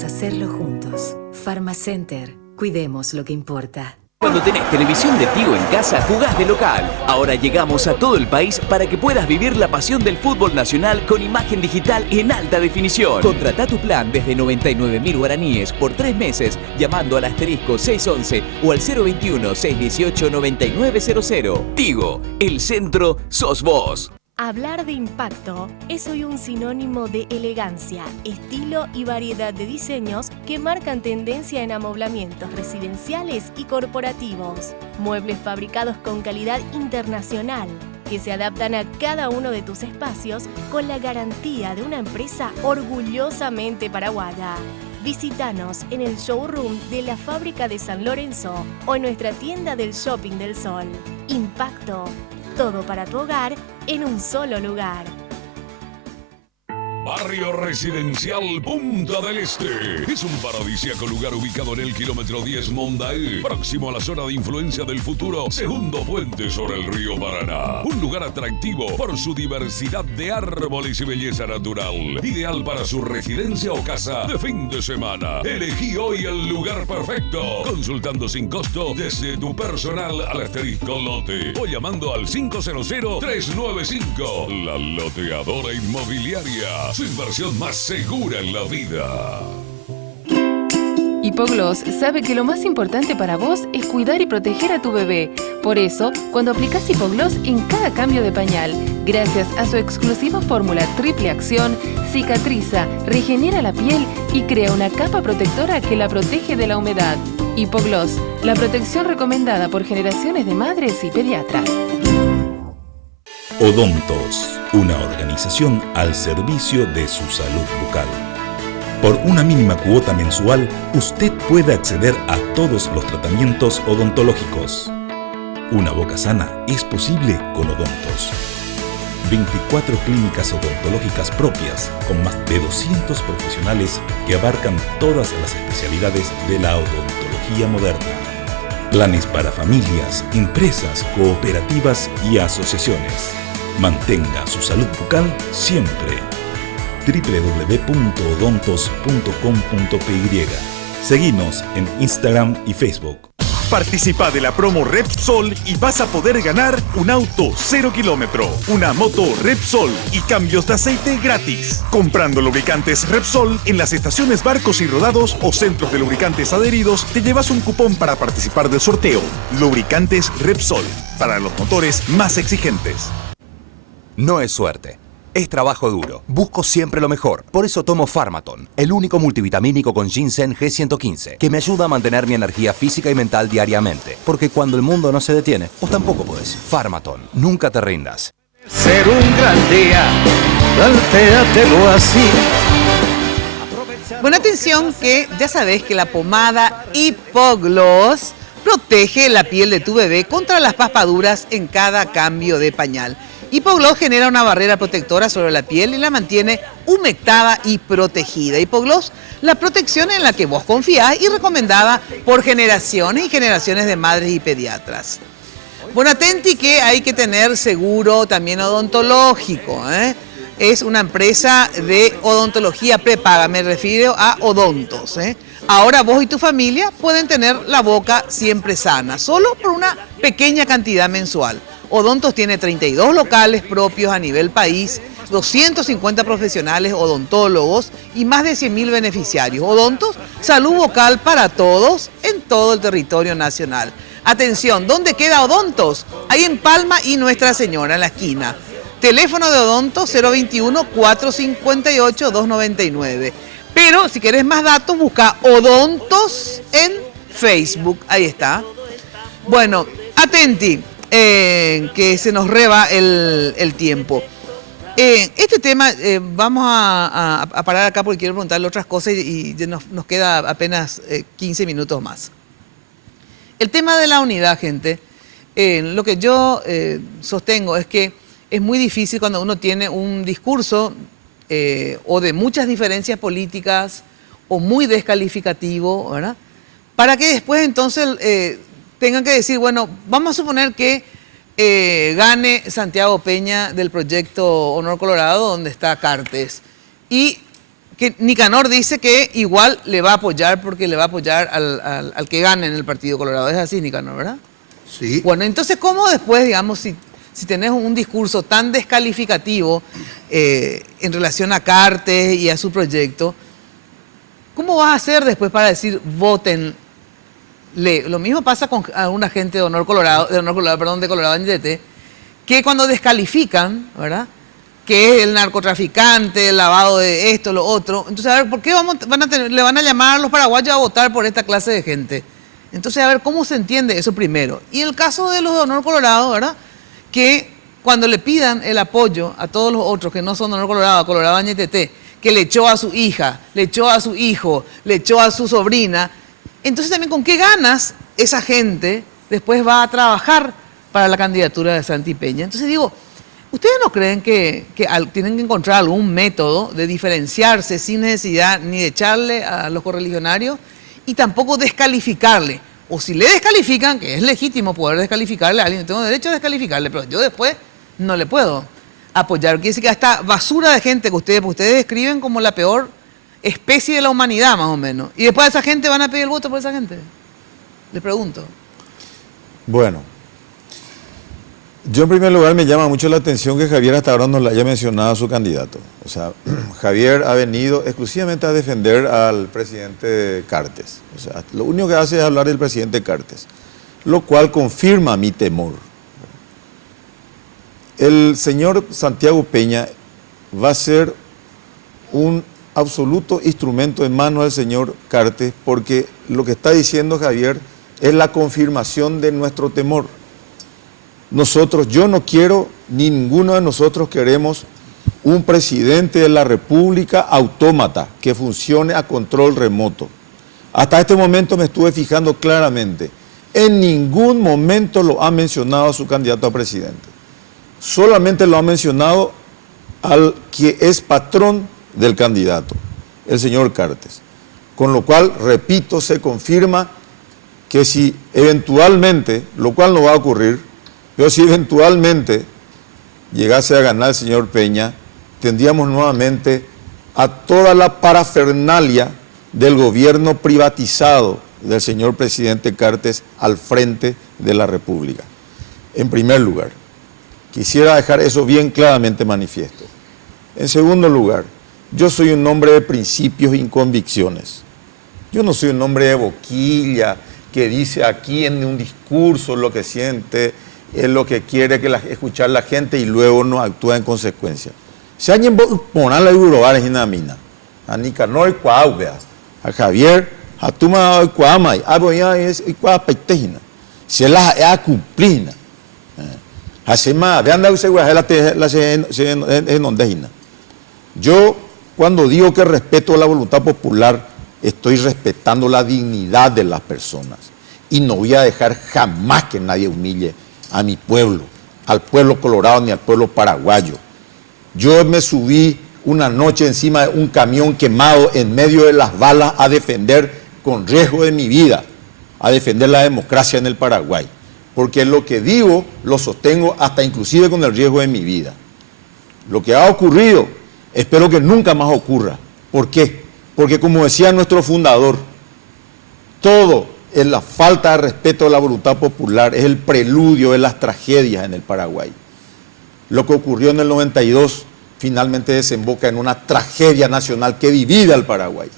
Hacerlo juntos. Pharmacenter. Cuidemos lo que importa. Cuando tenés televisión de Tigo en casa, jugás de local. Ahora llegamos a todo el país para que puedas vivir la pasión del fútbol nacional con imagen digital en alta definición. Contratá tu plan desde 99.000 guaraníes por 3 meses llamando al asterisco 611 o al 021-618-9900. Tigo, el centro sos vos. Hablar de impacto es hoy un sinónimo de elegancia, estilo y variedad de diseños que marcan tendencia en amoblamientos residenciales y corporativos. Muebles fabricados con calidad internacional que se adaptan a cada uno de tus espacios con la garantía de una empresa orgullosamente paraguaya. Visítanos en el showroom de la Fábrica de San Lorenzo o en nuestra tienda del Shopping del Sol. Impacto. Todo para tu hogar en un solo lugar. Barrio Residencial Punta del Este. Es un paradisíaco lugar ubicado en el kilómetro 10 Mondaé, próximo a la zona de influencia del futuro segundo puente sobre el río Paraná. Un lugar atractivo por su diversidad de árboles y belleza natural. Ideal para su residencia o casa de fin de semana. Elegí hoy el lugar perfecto. Consultando sin costo desde tu personal al asterisco lote o llamando al 500-395. La Loteadora Inmobiliaria. Su inversión más segura en la vida. Hipogloss sabe que lo más importante para vos es cuidar y proteger a tu bebé. Por eso, cuando aplicás Hipogloss en cada cambio de pañal, gracias a su exclusiva fórmula triple acción, cicatriza, regenera la piel y crea una capa protectora que la protege de la humedad. Hipogloss, la protección recomendada por generaciones de madres y pediatras. Odontos, una organización al servicio de su salud bucal. Por una mínima cuota mensual, usted puede acceder a todos los tratamientos odontológicos. Una boca sana es posible con Odontos. 24 clínicas odontológicas propias, con más de 200 profesionales que abarcan todas las especialidades de la odontología moderna. Planes para familias, empresas, cooperativas y asociaciones. Mantenga su salud bucal siempre. www.odontos.com.py. Seguinos en Instagram y Facebook. Participa de la promo Repsol y vas a poder ganar un auto 0 kilómetro, una moto Repsol y cambios de aceite gratis. Comprando lubricantes Repsol en las estaciones Barcos y Rodados o centros de lubricantes adheridos, te llevas un cupón para participar del sorteo. Lubricantes Repsol, para los motores más exigentes. No es suerte. Es trabajo duro. Busco siempre lo mejor. Por eso tomo Pharmaton, el único multivitamínico con ginseng G115, que me ayuda a mantener mi energía física y mental diariamente. Porque cuando el mundo no se detiene, vos tampoco podés. Pharmaton. Nunca te rindas. Ser un gran día, plantéatelo así. Bueno, atención que ya sabés que la pomada Hipogloss protege la piel de tu bebé contra las papaduras en cada cambio de pañal. Hipogloss genera una barrera protectora sobre la piel y la mantiene humectada y protegida. Hipogloss, la protección en la que vos confiás y recomendada por generaciones y generaciones de madres y pediatras. Bueno, atenti que hay que tener seguro también odontológico, Es una empresa de odontología prepaga, me refiero a Odontos, Ahora vos y tu familia pueden tener la boca siempre sana, solo por una pequeña cantidad mensual. Odontos tiene 32 locales propios a nivel país, 250 profesionales odontólogos y más de 100.000 beneficiarios. Odontos, salud bucal para todos en todo el territorio nacional. Atención, ¿dónde queda Odontos? Ahí en Palma y Nuestra Señora, en la esquina. Teléfono de Odontos 021-458-299. Pero si querés más datos, busca Odontos en Facebook. Ahí está. Bueno, atenti. Que se nos reba el tiempo. Este tema vamos a parar acá porque quiero preguntarle otras cosas y nos queda apenas 15 minutos más. El tema de la unidad, gente, lo que yo sostengo es que es muy difícil cuando uno tiene un discurso o de muchas diferencias políticas o muy descalificativo, ¿verdad? Para que después entonces tengan que decir, bueno, vamos a suponer que gane Santiago Peña del proyecto Honor Colorado, donde está Cartes. Y que Nicanor dice que igual le va a apoyar porque le va a apoyar al que gane en el Partido Colorado. Es así, Nicanor, ¿verdad? Sí. Bueno, entonces, ¿cómo después, digamos, si tenés un discurso tan descalificativo en relación a Cartes y a su proyecto, cómo vas a hacer después para decir votenle? Lo mismo pasa con alguna gente de Colorado NTT, que cuando descalifican, ¿verdad?, que es el narcotraficante, el lavado de esto, lo otro. Entonces, a ver, ¿por qué le van a llamar a los paraguayos a votar por esta clase de gente? Entonces, a ver, ¿cómo se entiende eso primero? Y el caso de los de Honor Colorado, ¿verdad?, que cuando le pidan el apoyo a todos los otros que no son de Honor Colorado, Colorado NTT, que le echó a su hija, le echó a su hijo, le echó a su sobrina, entonces también con qué ganas esa gente después va a trabajar para la candidatura de Santi Peña. Entonces digo, ¿ustedes no creen que tienen que encontrar algún método de diferenciarse sin necesidad ni de echarle a los correligionarios y tampoco descalificarle? O si le descalifican, que es legítimo poder descalificarle a alguien, tengo derecho a descalificarle, pero yo después no le puedo apoyar. Quiere decir que esta basura de gente que ustedes describen como la peor especie de la humanidad, más o menos. Y después esa gente van a pedir el voto por esa gente. Les pregunto. Bueno, yo en primer lugar me llama mucho la atención que Javier hasta ahora no le haya mencionado a su candidato. O sea, Javier ha venido exclusivamente a defender al presidente Cartes. O sea, lo único que hace es hablar del presidente Cartes, lo cual confirma mi temor. El señor Santiago Peña va a ser un absoluto instrumento en manos del señor Cartes, porque lo que está diciendo Javier es la confirmación de nuestro temor. Yo no quiero, ni ninguno de nosotros queremos un presidente de la República autómata que funcione a control remoto. Hasta este momento me estuve fijando claramente, en ningún momento lo ha mencionado a su candidato a presidente. Solamente lo ha mencionado al que es patrón del candidato, el señor Cartes. Con lo cual, repito, se confirma que si eventualmente, lo cual no va a ocurrir, pero si eventualmente llegase a ganar el señor Peña, tendríamos nuevamente a toda la parafernalia del gobierno privatizado del señor presidente Cartes al frente de la República. En primer lugar, quisiera dejar eso bien claramente manifiesto. En segundo lugar, yo soy un hombre de principios y convicciones. Yo no soy un hombre de boquilla que dice aquí en un discurso lo que siente, es lo que quiere escuchar la gente y luego no actúa en consecuencia. Si alguien pone la eurobares en la mina, a Nicanor Cuaubea, a Javier, a Tuma Cuamay, a Boya es Cuapetejina, si él la cumplina, así más, vean la seguridad, yo, cuando digo que respeto la voluntad popular, estoy respetando la dignidad de las personas y no voy a dejar jamás que nadie humille a mi pueblo, al pueblo colorado ni al pueblo paraguayo. Yo me subí una noche encima de un camión quemado en medio de las balas a defender con riesgo de mi vida, a defender la democracia en el Paraguay, porque lo que digo lo sostengo hasta inclusive con el riesgo de mi vida. Lo que ha ocurrido, espero que nunca más ocurra. ¿Por qué? Porque como decía nuestro fundador, todo es la falta de respeto a la voluntad popular, es el preludio de las tragedias en el Paraguay. Lo que ocurrió en el 92 finalmente desemboca en una tragedia nacional que divide al Paraguay.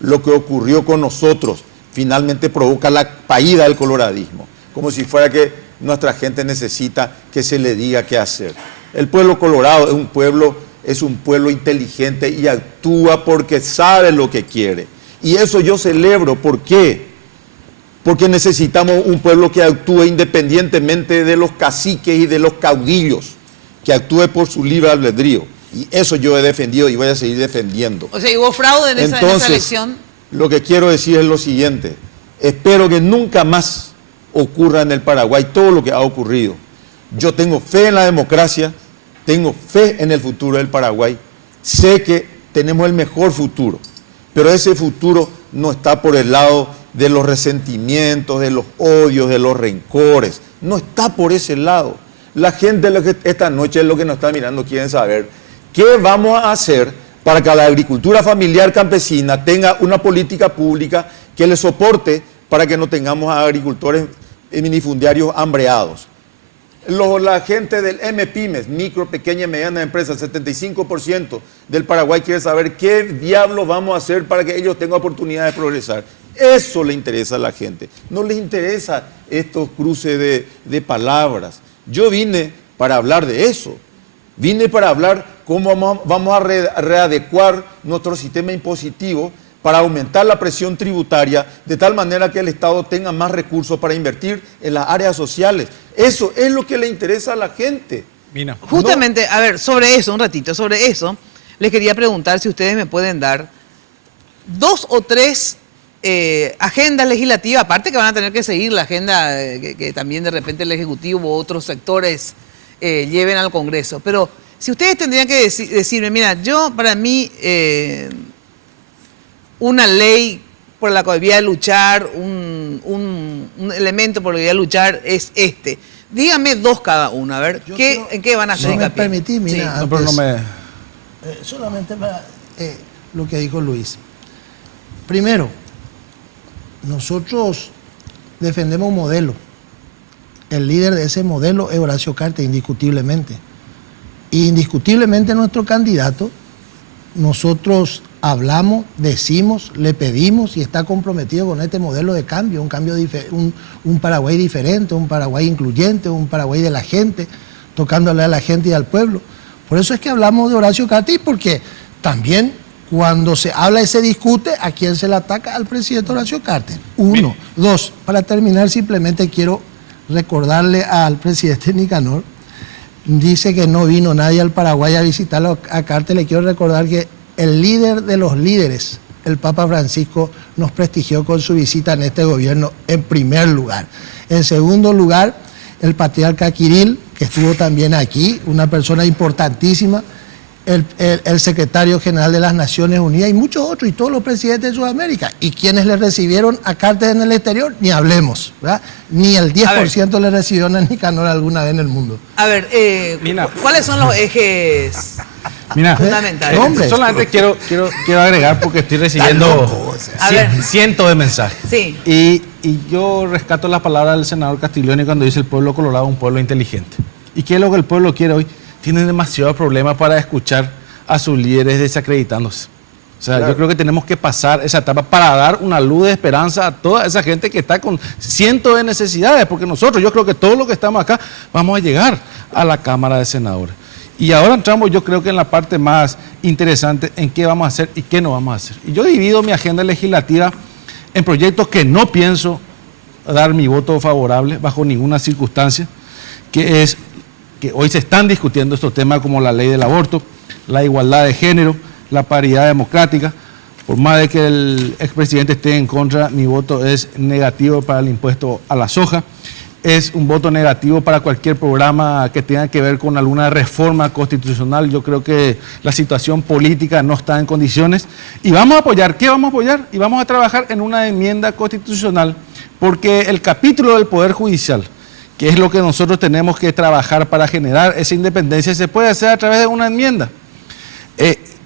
Lo que ocurrió con nosotros finalmente provoca la caída del coloradismo, como si fuera que nuestra gente necesita que se le diga qué hacer. El pueblo colorado es un pueblo inteligente y actúa porque sabe lo que quiere. Y eso yo celebro. ¿Por qué? Porque necesitamos un pueblo que actúe independientemente de los caciques y de los caudillos, que actúe por su libre albedrío. Y eso yo he defendido y voy a seguir defendiendo. O sea, ¿hubo fraude en esa elección? Lo que quiero decir es lo siguiente. Espero que nunca más ocurra en el Paraguay todo lo que ha ocurrido. Yo tengo fe en la democracia, tengo fe en el futuro del Paraguay. Sé que tenemos el mejor futuro, pero ese futuro no está por el lado de los resentimientos, de los odios, de los rencores. No está por ese lado. La gente esta noche es lo que nos está mirando, quieren saber qué vamos a hacer para que la agricultura familiar campesina tenga una política pública que le soporte para que no tengamos a agricultores minifundiarios hambreados. La gente del MPYMES, micro, pequeña y mediana empresa, 75% del Paraguay quiere saber qué diablos vamos a hacer para que ellos tengan oportunidad de progresar. Eso le interesa a la gente. No les interesa estos cruces de palabras. Yo vine para hablar de eso. Vine para hablar cómo vamos a readecuar nuestro sistema impositivo para aumentar la presión tributaria de tal manera que el Estado tenga más recursos para invertir en las áreas sociales. Eso es lo que le interesa a la gente. Mina. Justamente, a ver, sobre eso, un ratito, sobre eso, les quería preguntar si ustedes me pueden dar 2 o 3 agendas legislativas, aparte que van a tener que seguir la agenda que también de repente el Ejecutivo u otros sectores lleven al Congreso. Pero si ustedes tendrían que decirme, mira, para mí, una ley por la que voy a luchar, un elemento por el que voy a luchar es este. Díganme 2 cada uno, a ver, ¿en qué van a hacer hincapié? Si me permitís, mira, Sí. No, pero no me... solamente para lo que dijo Luis. Primero, nosotros defendemos un modelo. El líder de ese modelo es Horacio Cartes, indiscutiblemente. Y indiscutiblemente nuestro candidato, nosotros hablamos, decimos, le pedimos y está comprometido con este modelo de cambio, un Paraguay diferente, un Paraguay incluyente, un Paraguay de la gente, tocándole a la gente y al pueblo. Por eso es que hablamos de Horacio Cartes, porque también cuando se habla y se discute, ¿a quién se le ataca? Al presidente Horacio Cartes. 1. 2, para terminar, simplemente quiero recordarle al presidente Nicanor, dice que no vino nadie al Paraguay a visitarlo a Cartes. Le quiero recordar que el líder de los líderes, el Papa Francisco, nos prestigió con su visita en este gobierno en primer lugar. En segundo lugar, el patriarca Kirill, que estuvo también aquí, una persona importantísima, el secretario general de las Naciones Unidas y muchos otros, y todos los presidentes de Sudamérica. Y quienes le recibieron a Cartes en el exterior, ni hablemos, ¿verdad? Ni el 10% le recibieron a Nicanor alguna vez en el mundo. A ver, ¿cuáles son los ejes fundamentales? Solamente quiero agregar, porque estoy recibiendo cientos de mensajes. Sí. Y yo rescato las palabras del senador Castiglioni cuando dice el pueblo colorado es un pueblo inteligente. ¿Y qué es lo que el pueblo quiere hoy? Tienen demasiados problemas para escuchar a sus líderes desacreditándose. O sea, yo creo que tenemos que pasar esa etapa para dar una luz de esperanza a toda esa gente que está con cientos de necesidades, porque nosotros, yo creo que todos los que estamos acá, vamos a llegar a la Cámara de Senadores. Y ahora entramos, yo creo que en la parte más interesante, en qué vamos a hacer y qué no vamos a hacer. Y yo divido mi agenda legislativa en proyectos que no pienso dar mi voto favorable bajo ninguna circunstancia, que es que hoy se están discutiendo estos temas como la ley del aborto, la igualdad de género, la paridad democrática. Por más de que el expresidente esté en contra, mi voto es negativo para el impuesto a la soja. Es un voto negativo para cualquier programa que tenga que ver con alguna reforma constitucional. Yo creo que la situación política no está en condiciones. Y vamos a apoyar, ¿qué vamos a apoyar? Y vamos a trabajar en una enmienda constitucional, porque el capítulo del Poder Judicial, que es lo que nosotros tenemos que trabajar para generar esa independencia, se puede hacer a través de una enmienda.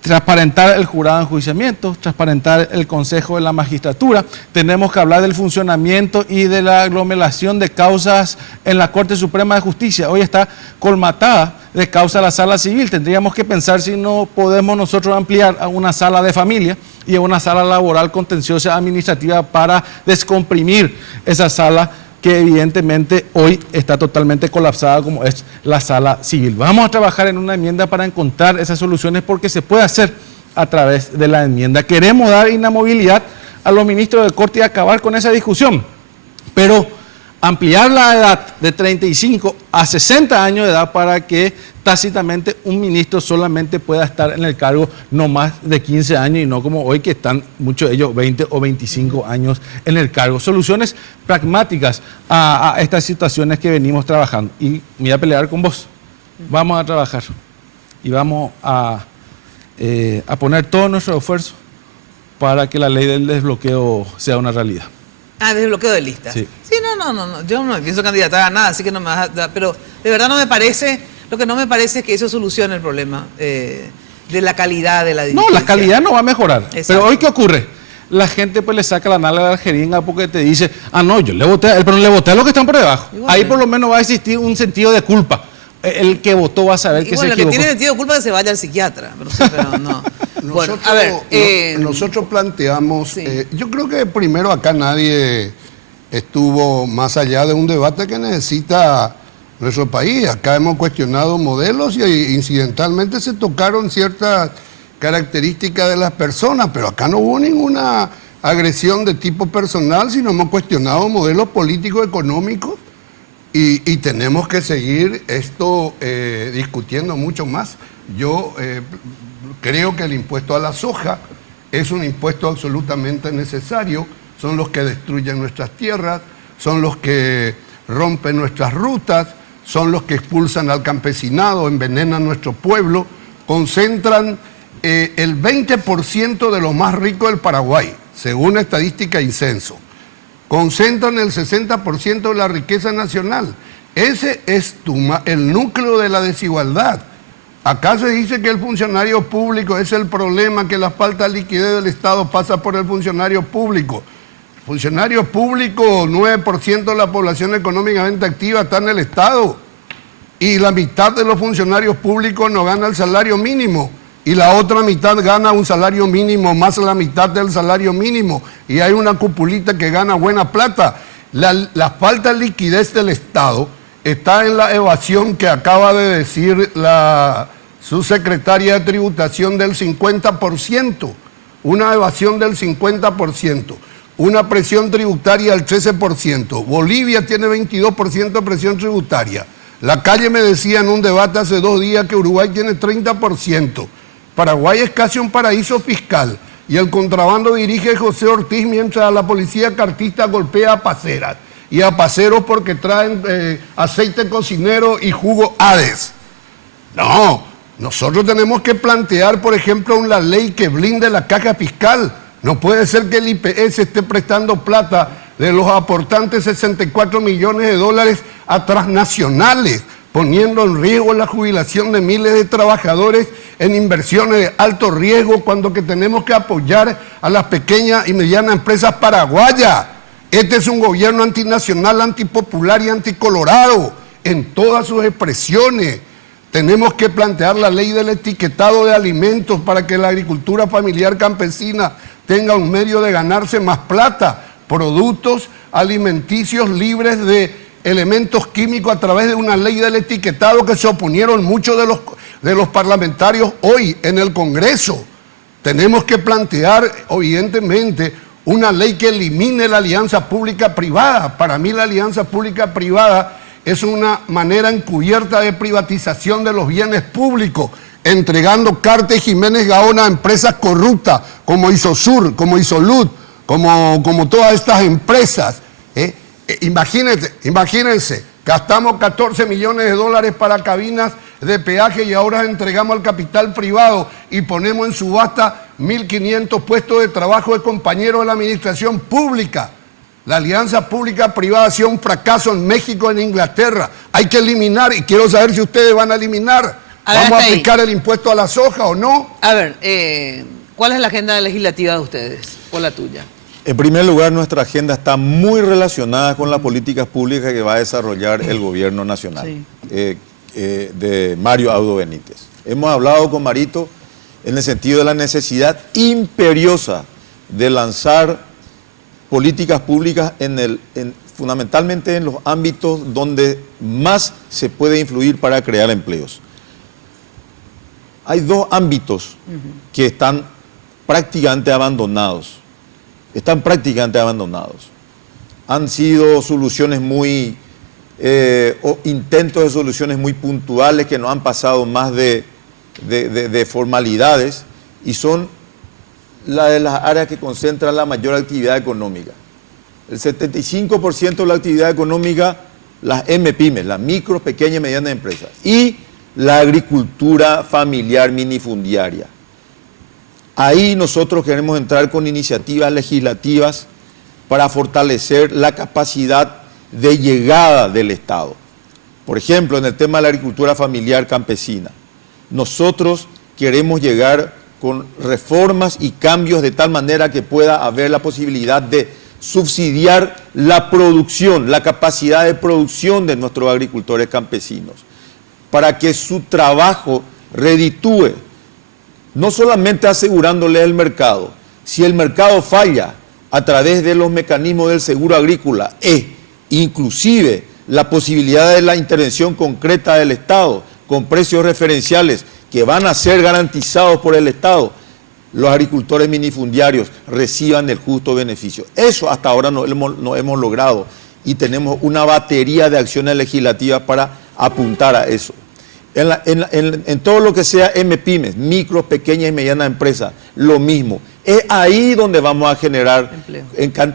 Transparentar el jurado de enjuiciamiento, transparentar el Consejo de la Magistratura. Tenemos que hablar del funcionamiento y de la aglomeración de causas en la Corte Suprema de Justicia. Hoy está colmatada de causa la sala civil. Tendríamos que pensar si no podemos nosotros ampliar a una sala de familia y a una sala laboral contenciosa administrativa para descomprimir esa sala que evidentemente hoy está totalmente colapsada, como es la sala civil. Vamos a trabajar en una enmienda para encontrar esas soluciones, porque se puede hacer a través de la enmienda. Queremos dar inamovilidad a los ministros de Corte y acabar con esa discusión, pero ampliar la edad de 35 a 60 años de edad para que tácitamente un ministro solamente pueda estar en el cargo no más de 15 años y no como hoy que están muchos de ellos 20 o 25 años en el cargo. Soluciones pragmáticas a estas situaciones que venimos trabajando. Y me voy a pelear con vos. Vamos a trabajar y vamos a poner todo nuestro esfuerzo para que la ley del desbloqueo sea una realidad. Desbloqueo de listas. Sí, no. Yo no me pienso candidatar a nada, así que no me vas a dar. Pero de verdad no me parece, lo que no me parece es que eso solucione el problema. de la calidad de la dirigencia. No, la calidad no va a mejorar. Exacto. Pero hoy, ¿qué ocurre? La gente pues le saca la nalga a la jeringa porque te dice, no, yo le voté a él, pero le voté a los que están por debajo. Igual, ahí por lo menos va a existir un sentido de culpa. El que votó va a saber que se equivocó. Lo que tiene sentido de culpa es que se vaya al psiquiatra. Pero no. Bueno, a ver. Nosotros planteamos, yo creo que primero acá nadie estuvo más allá de un debate que necesita nuestro país. Acá hemos cuestionado modelos y incidentalmente se tocaron ciertas características de las personas, pero acá no hubo ninguna agresión de tipo personal, sino hemos cuestionado modelos políticos, económicos, y tenemos que seguir esto discutiendo mucho más. Yo creo que el impuesto a la soja es un impuesto absolutamente necesario, son los que destruyen nuestras tierras, son los que rompen nuestras rutas, son los que expulsan al campesinado, envenenan nuestro pueblo, concentran el 20% de los más ricos del Paraguay, según estadística y censo. Concentran el 60% de la riqueza nacional. Ese es el núcleo de la desigualdad. Acá se dice que el funcionario público es el problema, que la falta de liquidez del Estado pasa por el funcionario público. El funcionario público, 9% de la población económicamente activa está en el Estado. Y la mitad de los funcionarios públicos no gana el salario mínimo. Y la otra mitad gana un salario mínimo más la mitad del salario mínimo. Y hay una cupulita que gana buena plata. La falta de liquidez del Estado está en la evasión que acaba de decir la subsecretaria de Tributación del 50%. Una evasión del 50%. Una presión tributaria del 13%. Bolivia tiene 22% de presión tributaria. La Calle me decía en un debate hace 2 días que Uruguay tiene 30%. Paraguay es casi un paraíso fiscal y el contrabando dirige José Ortiz mientras la policía cartista golpea a paceras y a paceros porque traen aceite cocinero y jugo Hades. No, nosotros tenemos que plantear, por ejemplo, una ley que blinde la caja fiscal. No puede ser que el IPS esté prestando plata de los aportantes 64 millones de dólares a transnacionales, poniendo en riesgo la jubilación de miles de trabajadores en inversiones de alto riesgo, cuando que tenemos que apoyar a las pequeñas y medianas empresas paraguayas. Este es un gobierno antinacional, antipopular y anticolorado en todas sus expresiones. Tenemos que plantear la ley del etiquetado de alimentos para que la agricultura familiar campesina tenga un medio de ganarse más plata, productos alimenticios libres de elementos químicos a través de una ley del etiquetado que se oponieron muchos de los parlamentarios hoy en el Congreso. Tenemos que plantear, evidentemente, una ley que elimine la alianza pública-privada. Para mí la alianza pública-privada es una manera encubierta de privatización de los bienes públicos, entregando Carta y Jiménez Gaona a empresas corruptas como Isosur, como Isolud, como todas estas empresas. Imagínense, gastamos 14 millones de dólares para cabinas de peaje y ahora entregamos al capital privado y ponemos en subasta 1.500 puestos de trabajo de compañeros de la administración pública. La alianza pública-privada ha sido un fracaso en México, en Inglaterra. Hay que eliminar, y quiero saber si ustedes van a eliminar. ¿Vamos a aplicar el impuesto a la soja o no? A ver, ¿cuál es la agenda legislativa de ustedes? ¿Cuál es la tuya? En primer lugar, nuestra agenda está muy relacionada con las políticas públicas que va a desarrollar el gobierno nacional, de Mario Abdo Benítez. Hemos hablado con Marito en el sentido de la necesidad imperiosa de lanzar políticas públicas fundamentalmente en los ámbitos donde más se puede influir para crear empleos. Hay 2 ámbitos que están prácticamente abandonados. Han sido soluciones o intentos de soluciones muy puntuales que no han pasado más de formalidades, y son la de las áreas que concentran la mayor actividad económica. El 75% de la actividad económica, las MPYMES, las micro, pequeñas y medianas empresas, y la agricultura familiar minifundiaria. Ahí nosotros queremos entrar con iniciativas legislativas para fortalecer la capacidad de llegada del Estado. Por ejemplo, en el tema de la agricultura familiar campesina, nosotros queremos llegar con reformas y cambios de tal manera que pueda haber la posibilidad de subsidiar la producción, la capacidad de producción de nuestros agricultores campesinos, para que su trabajo reditúe, no solamente asegurándole el mercado. Si el mercado falla a través de los mecanismos del seguro agrícola inclusive la posibilidad de la intervención concreta del Estado con precios referenciales que van a ser garantizados por el Estado, los agricultores minifundiarios reciban el justo beneficio. Eso hasta ahora no hemos logrado y tenemos una batería de acciones legislativas para apuntar a eso. En todo lo que sea MPymes, micro, pequeñas y medianas empresas, lo mismo. Es ahí donde vamos a generar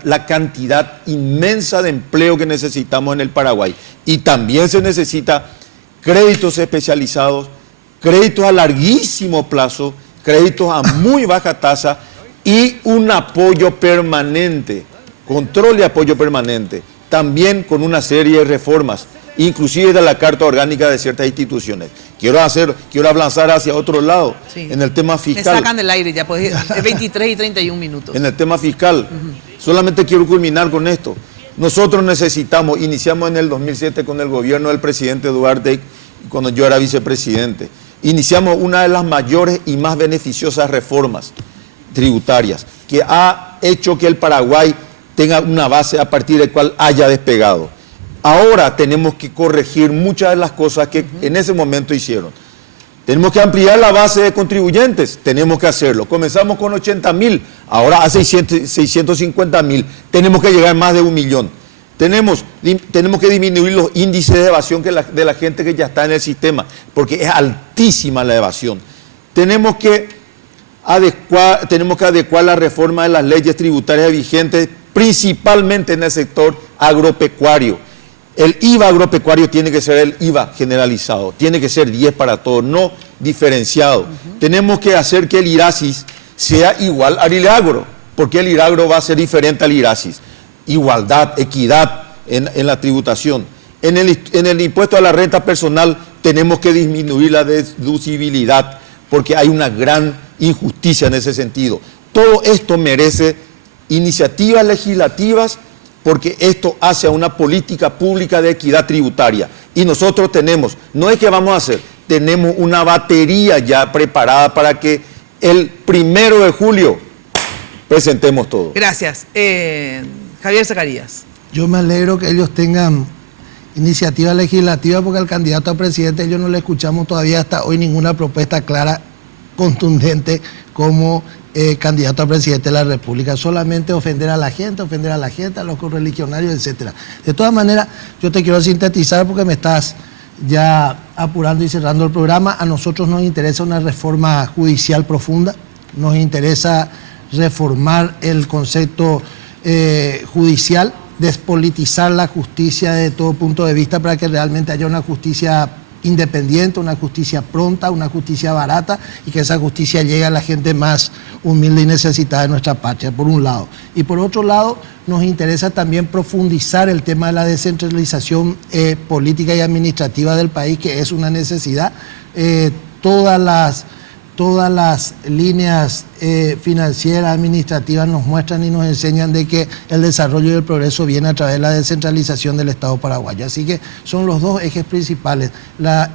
la cantidad inmensa de empleo que necesitamos en el Paraguay. Y también se necesita créditos especializados, créditos a larguísimo plazo, créditos a muy baja tasa y un apoyo permanente, control y apoyo permanente, también con una serie de reformas, inclusive de la Carta Orgánica de ciertas instituciones. Quiero avanzar hacia otro lado, en el tema fiscal. Me sacan del aire ya, pues es 23 y 31 minutos. En el tema fiscal, solamente quiero culminar con esto. Nosotros necesitamos, iniciamos en el 2007 con el gobierno del presidente Duarte, cuando yo era vicepresidente, iniciamos una de las mayores y más beneficiosas reformas tributarias que ha hecho que el Paraguay tenga una base a partir de la cual haya despegado. Ahora tenemos que corregir muchas de las cosas que en ese momento hicieron. Tenemos que ampliar la base de contribuyentes, tenemos que hacerlo. Comenzamos con 80.000, ahora a 650.000, tenemos que llegar a más de 1 millón. Tenemos que disminuir los índices de evasión de la gente que ya está en el sistema, porque es altísima la evasión. Tenemos que adecuar la reforma de las leyes tributarias vigentes, principalmente en el sector agropecuario. El IVA agropecuario tiene que ser el IVA generalizado, tiene que ser 10 para todos, no diferenciado. Tenemos que hacer que el IRASIS sea igual al IRAGRO, porque el IRAGRO va a ser diferente al IRASIS. Igualdad, equidad en la tributación. En el impuesto a la renta personal tenemos que disminuir la deducibilidad, porque hay una gran injusticia en ese sentido. Todo esto merece iniciativas legislativas, porque esto hace a una política pública de equidad tributaria. Y nosotros tenemos, no es que vamos a hacer, tenemos una batería ya preparada para que el 1 de julio presentemos todo. Gracias. Javier Zacarías. Yo me alegro que ellos tengan iniciativa legislativa, porque al candidato a presidente ellos no le escuchamos todavía hasta hoy ninguna propuesta clara, contundente, como candidato a presidente de la República. Solamente ofender a la gente, a los correligionarios, etc. De todas maneras, yo te quiero sintetizar porque me estás ya apurando y cerrando el programa. A nosotros nos interesa una reforma judicial profunda, nos interesa reformar el concepto judicial, despolitizar la justicia de todo punto de vista para que realmente haya una justicia independiente, una justicia pronta, una justicia barata, y que esa justicia llegue a la gente más humilde y necesitada de nuestra patria, por un lado. Y por otro lado, nos interesa también profundizar el tema de la descentralización política y administrativa del país, que es una necesidad. Todas las líneas financieras, administrativas nos muestran y nos enseñan de que el desarrollo y el progreso viene a través de la descentralización del Estado paraguayo. Así que son los dos ejes principales,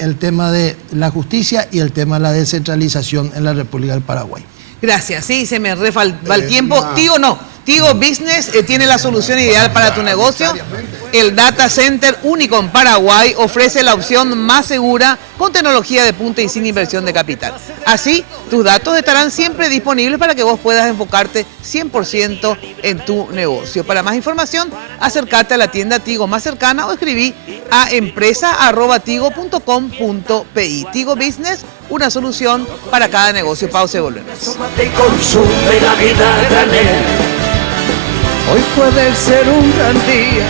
el tema de la justicia y el tema de la descentralización en la República del Paraguay. Gracias, sí, se me va el tiempo. Tigo Business tiene la solución ideal para tu negocio. El Data Center único en Paraguay ofrece la opción más segura con tecnología de punta y sin inversión de capital. Así, tus datos estarán siempre disponibles para que vos puedas enfocarte 100% en tu negocio. Para más información, acércate a la tienda Tigo más cercana o escribí a empresa@tigo.com.pi. Tigo Business, una solución para cada negocio. Pausa y volvemos. Consume la vida granel. Hoy puede ser un gran día.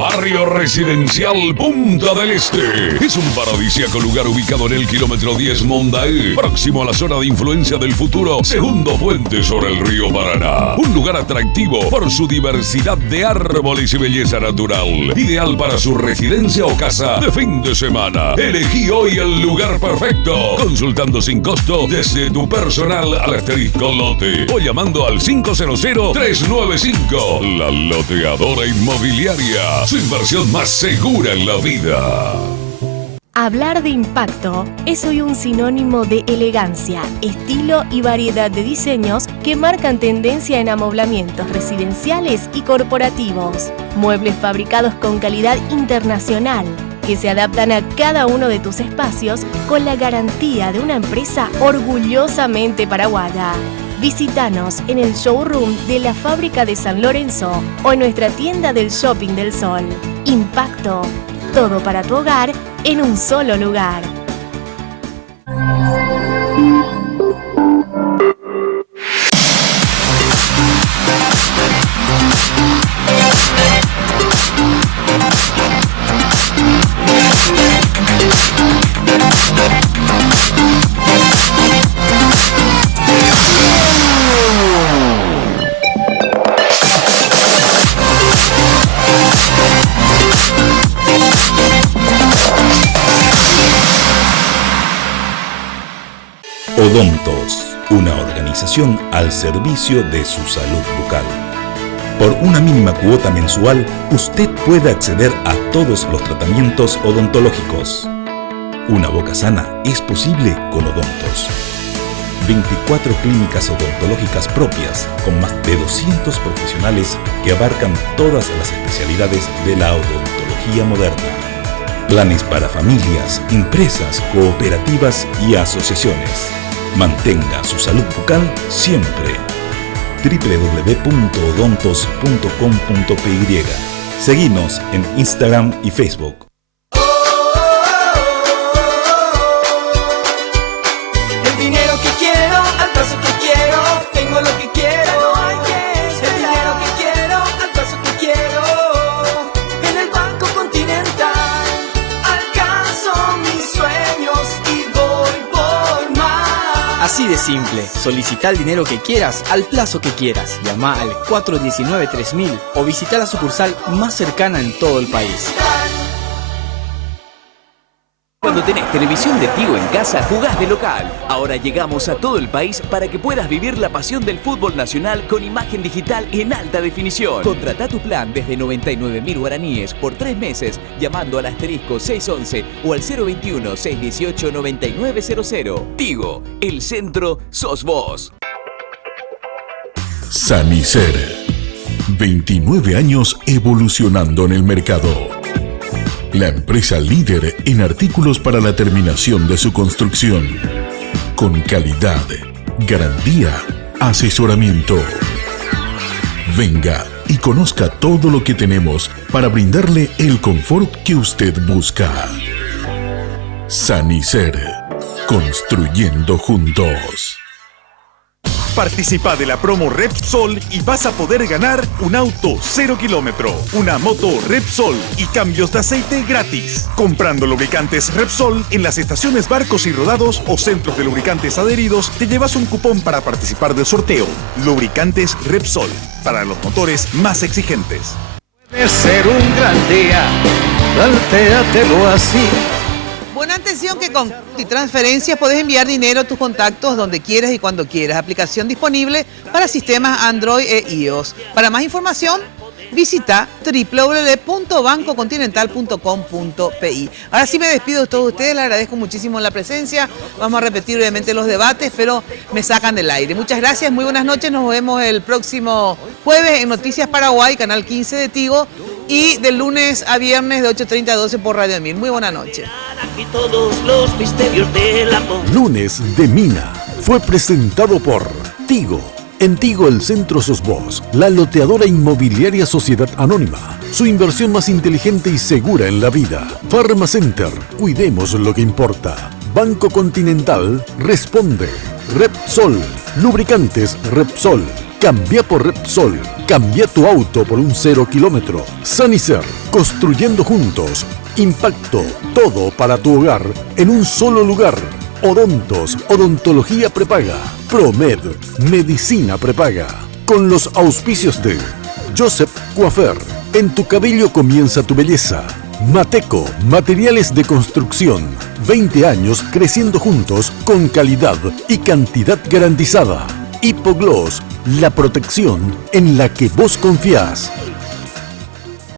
Barrio Residencial Punta del Este. Es un paradisíaco lugar ubicado en el kilómetro 10 Mondaé, próximo a la zona de influencia del futuro segundo puente sobre el río Paraná. Un lugar atractivo por su diversidad de árboles y belleza natural. Ideal para su residencia o casa de fin de semana. Elegí hoy el lugar perfecto. Consultando sin costo desde tu personal al asterisco lote o llamando al 500-395. La Loteadora Inmobiliaria. Su inversión más segura en la vida. Hablar de impacto es hoy un sinónimo de elegancia, estilo y variedad de diseños que marcan tendencia en amoblamientos residenciales y corporativos. Muebles fabricados con calidad internacional que se adaptan a cada uno de tus espacios con la garantía de una empresa orgullosamente paraguaya. Visítanos en el showroom de la fábrica de San Lorenzo o en nuestra tienda del Shopping del Sol. Impacto. Todo para tu hogar en un solo lugar. Odontos, una organización al servicio de su salud bucal. Por una mínima cuota mensual, usted puede acceder a todos los tratamientos odontológicos. Una boca sana es posible con Odontos. 24 clínicas odontológicas propias con más de 200 profesionales que abarcan todas las especialidades de la odontología moderna. Planes para familias, empresas, cooperativas y asociaciones. Mantenga su salud bucal siempre. www.odontos.com.py. Seguinos en Instagram y Facebook. El dinero que quiero, al paso que quiero, tengo lo que quiero. El dinero que quiero, al paso que quiero, en el Banco Continental. Alcanzo mis sueños y voy por más. Así de simple, solicita el dinero que quieras al plazo que quieras. Llama al 419-3000 o visita la sucursal más cercana en todo el país. Cuando tenés televisión de Tigo en casa, jugás de local. Ahora llegamos a todo el país para que puedas vivir la pasión del fútbol nacional con imagen digital en alta definición. Contratá tu plan desde 99.000 guaraníes por 3 meses llamando al asterisco 611 o al 021-618-9900. Tigo, el centro sos vos. Sanicer. 29 años evolucionando en el mercado. La empresa líder en artículos para la terminación de su construcción. Con calidad, garantía, asesoramiento. Venga y conozca todo lo que tenemos para brindarle el confort que usted busca. Sanicer. Construyendo juntos. Participa de la promo Repsol y vas a poder ganar un auto 0 kilómetro, una moto Repsol y cambios de aceite gratis. Comprando lubricantes Repsol en las estaciones Barcos y Rodados o centros de lubricantes adheridos, te llevas un cupón para participar del sorteo. Lubricantes Repsol, para los motores más exigentes. Puede ser un gran día, plantéatelo así. Buena atención que con transferencias podés enviar dinero a tus contactos donde quieras y cuando quieras. Aplicación disponible para sistemas Android e iOS. Para más información, visita www.bancocontinental.com.pi. Ahora sí me despido de todos ustedes, les agradezco muchísimo la presencia. Vamos a repetir obviamente los debates, pero me sacan del aire. Muchas gracias, muy buenas noches. Nos vemos el próximo jueves en Noticias Paraguay, canal 15 de Tigo. Y de lunes a viernes de 8:30 a 12 por Radio 1000. Muy buena noche. Todos los misterios del amor. Lunes de Mina fue presentado por Tigo. En Tigo el centro sos vos, la loteadora inmobiliaria Sociedad Anónima. Su inversión más inteligente y segura en la vida. Pharmacenter, cuidemos lo que importa. Banco Continental, responde. Repsol, lubricantes Repsol. Cambia por Repsol. Cambia tu auto por un 0 kilómetro. Sanicer, construyendo juntos. Impacto, todo para tu hogar en un solo lugar. Odontos, odontología prepaga. Promed, medicina prepaga. Con los auspicios de Joseph Coiffeur. En tu cabello comienza tu belleza. Mateco, materiales de construcción. 20 años creciendo juntos con calidad y cantidad garantizada. Hipogloss, la protección en la que vos confías.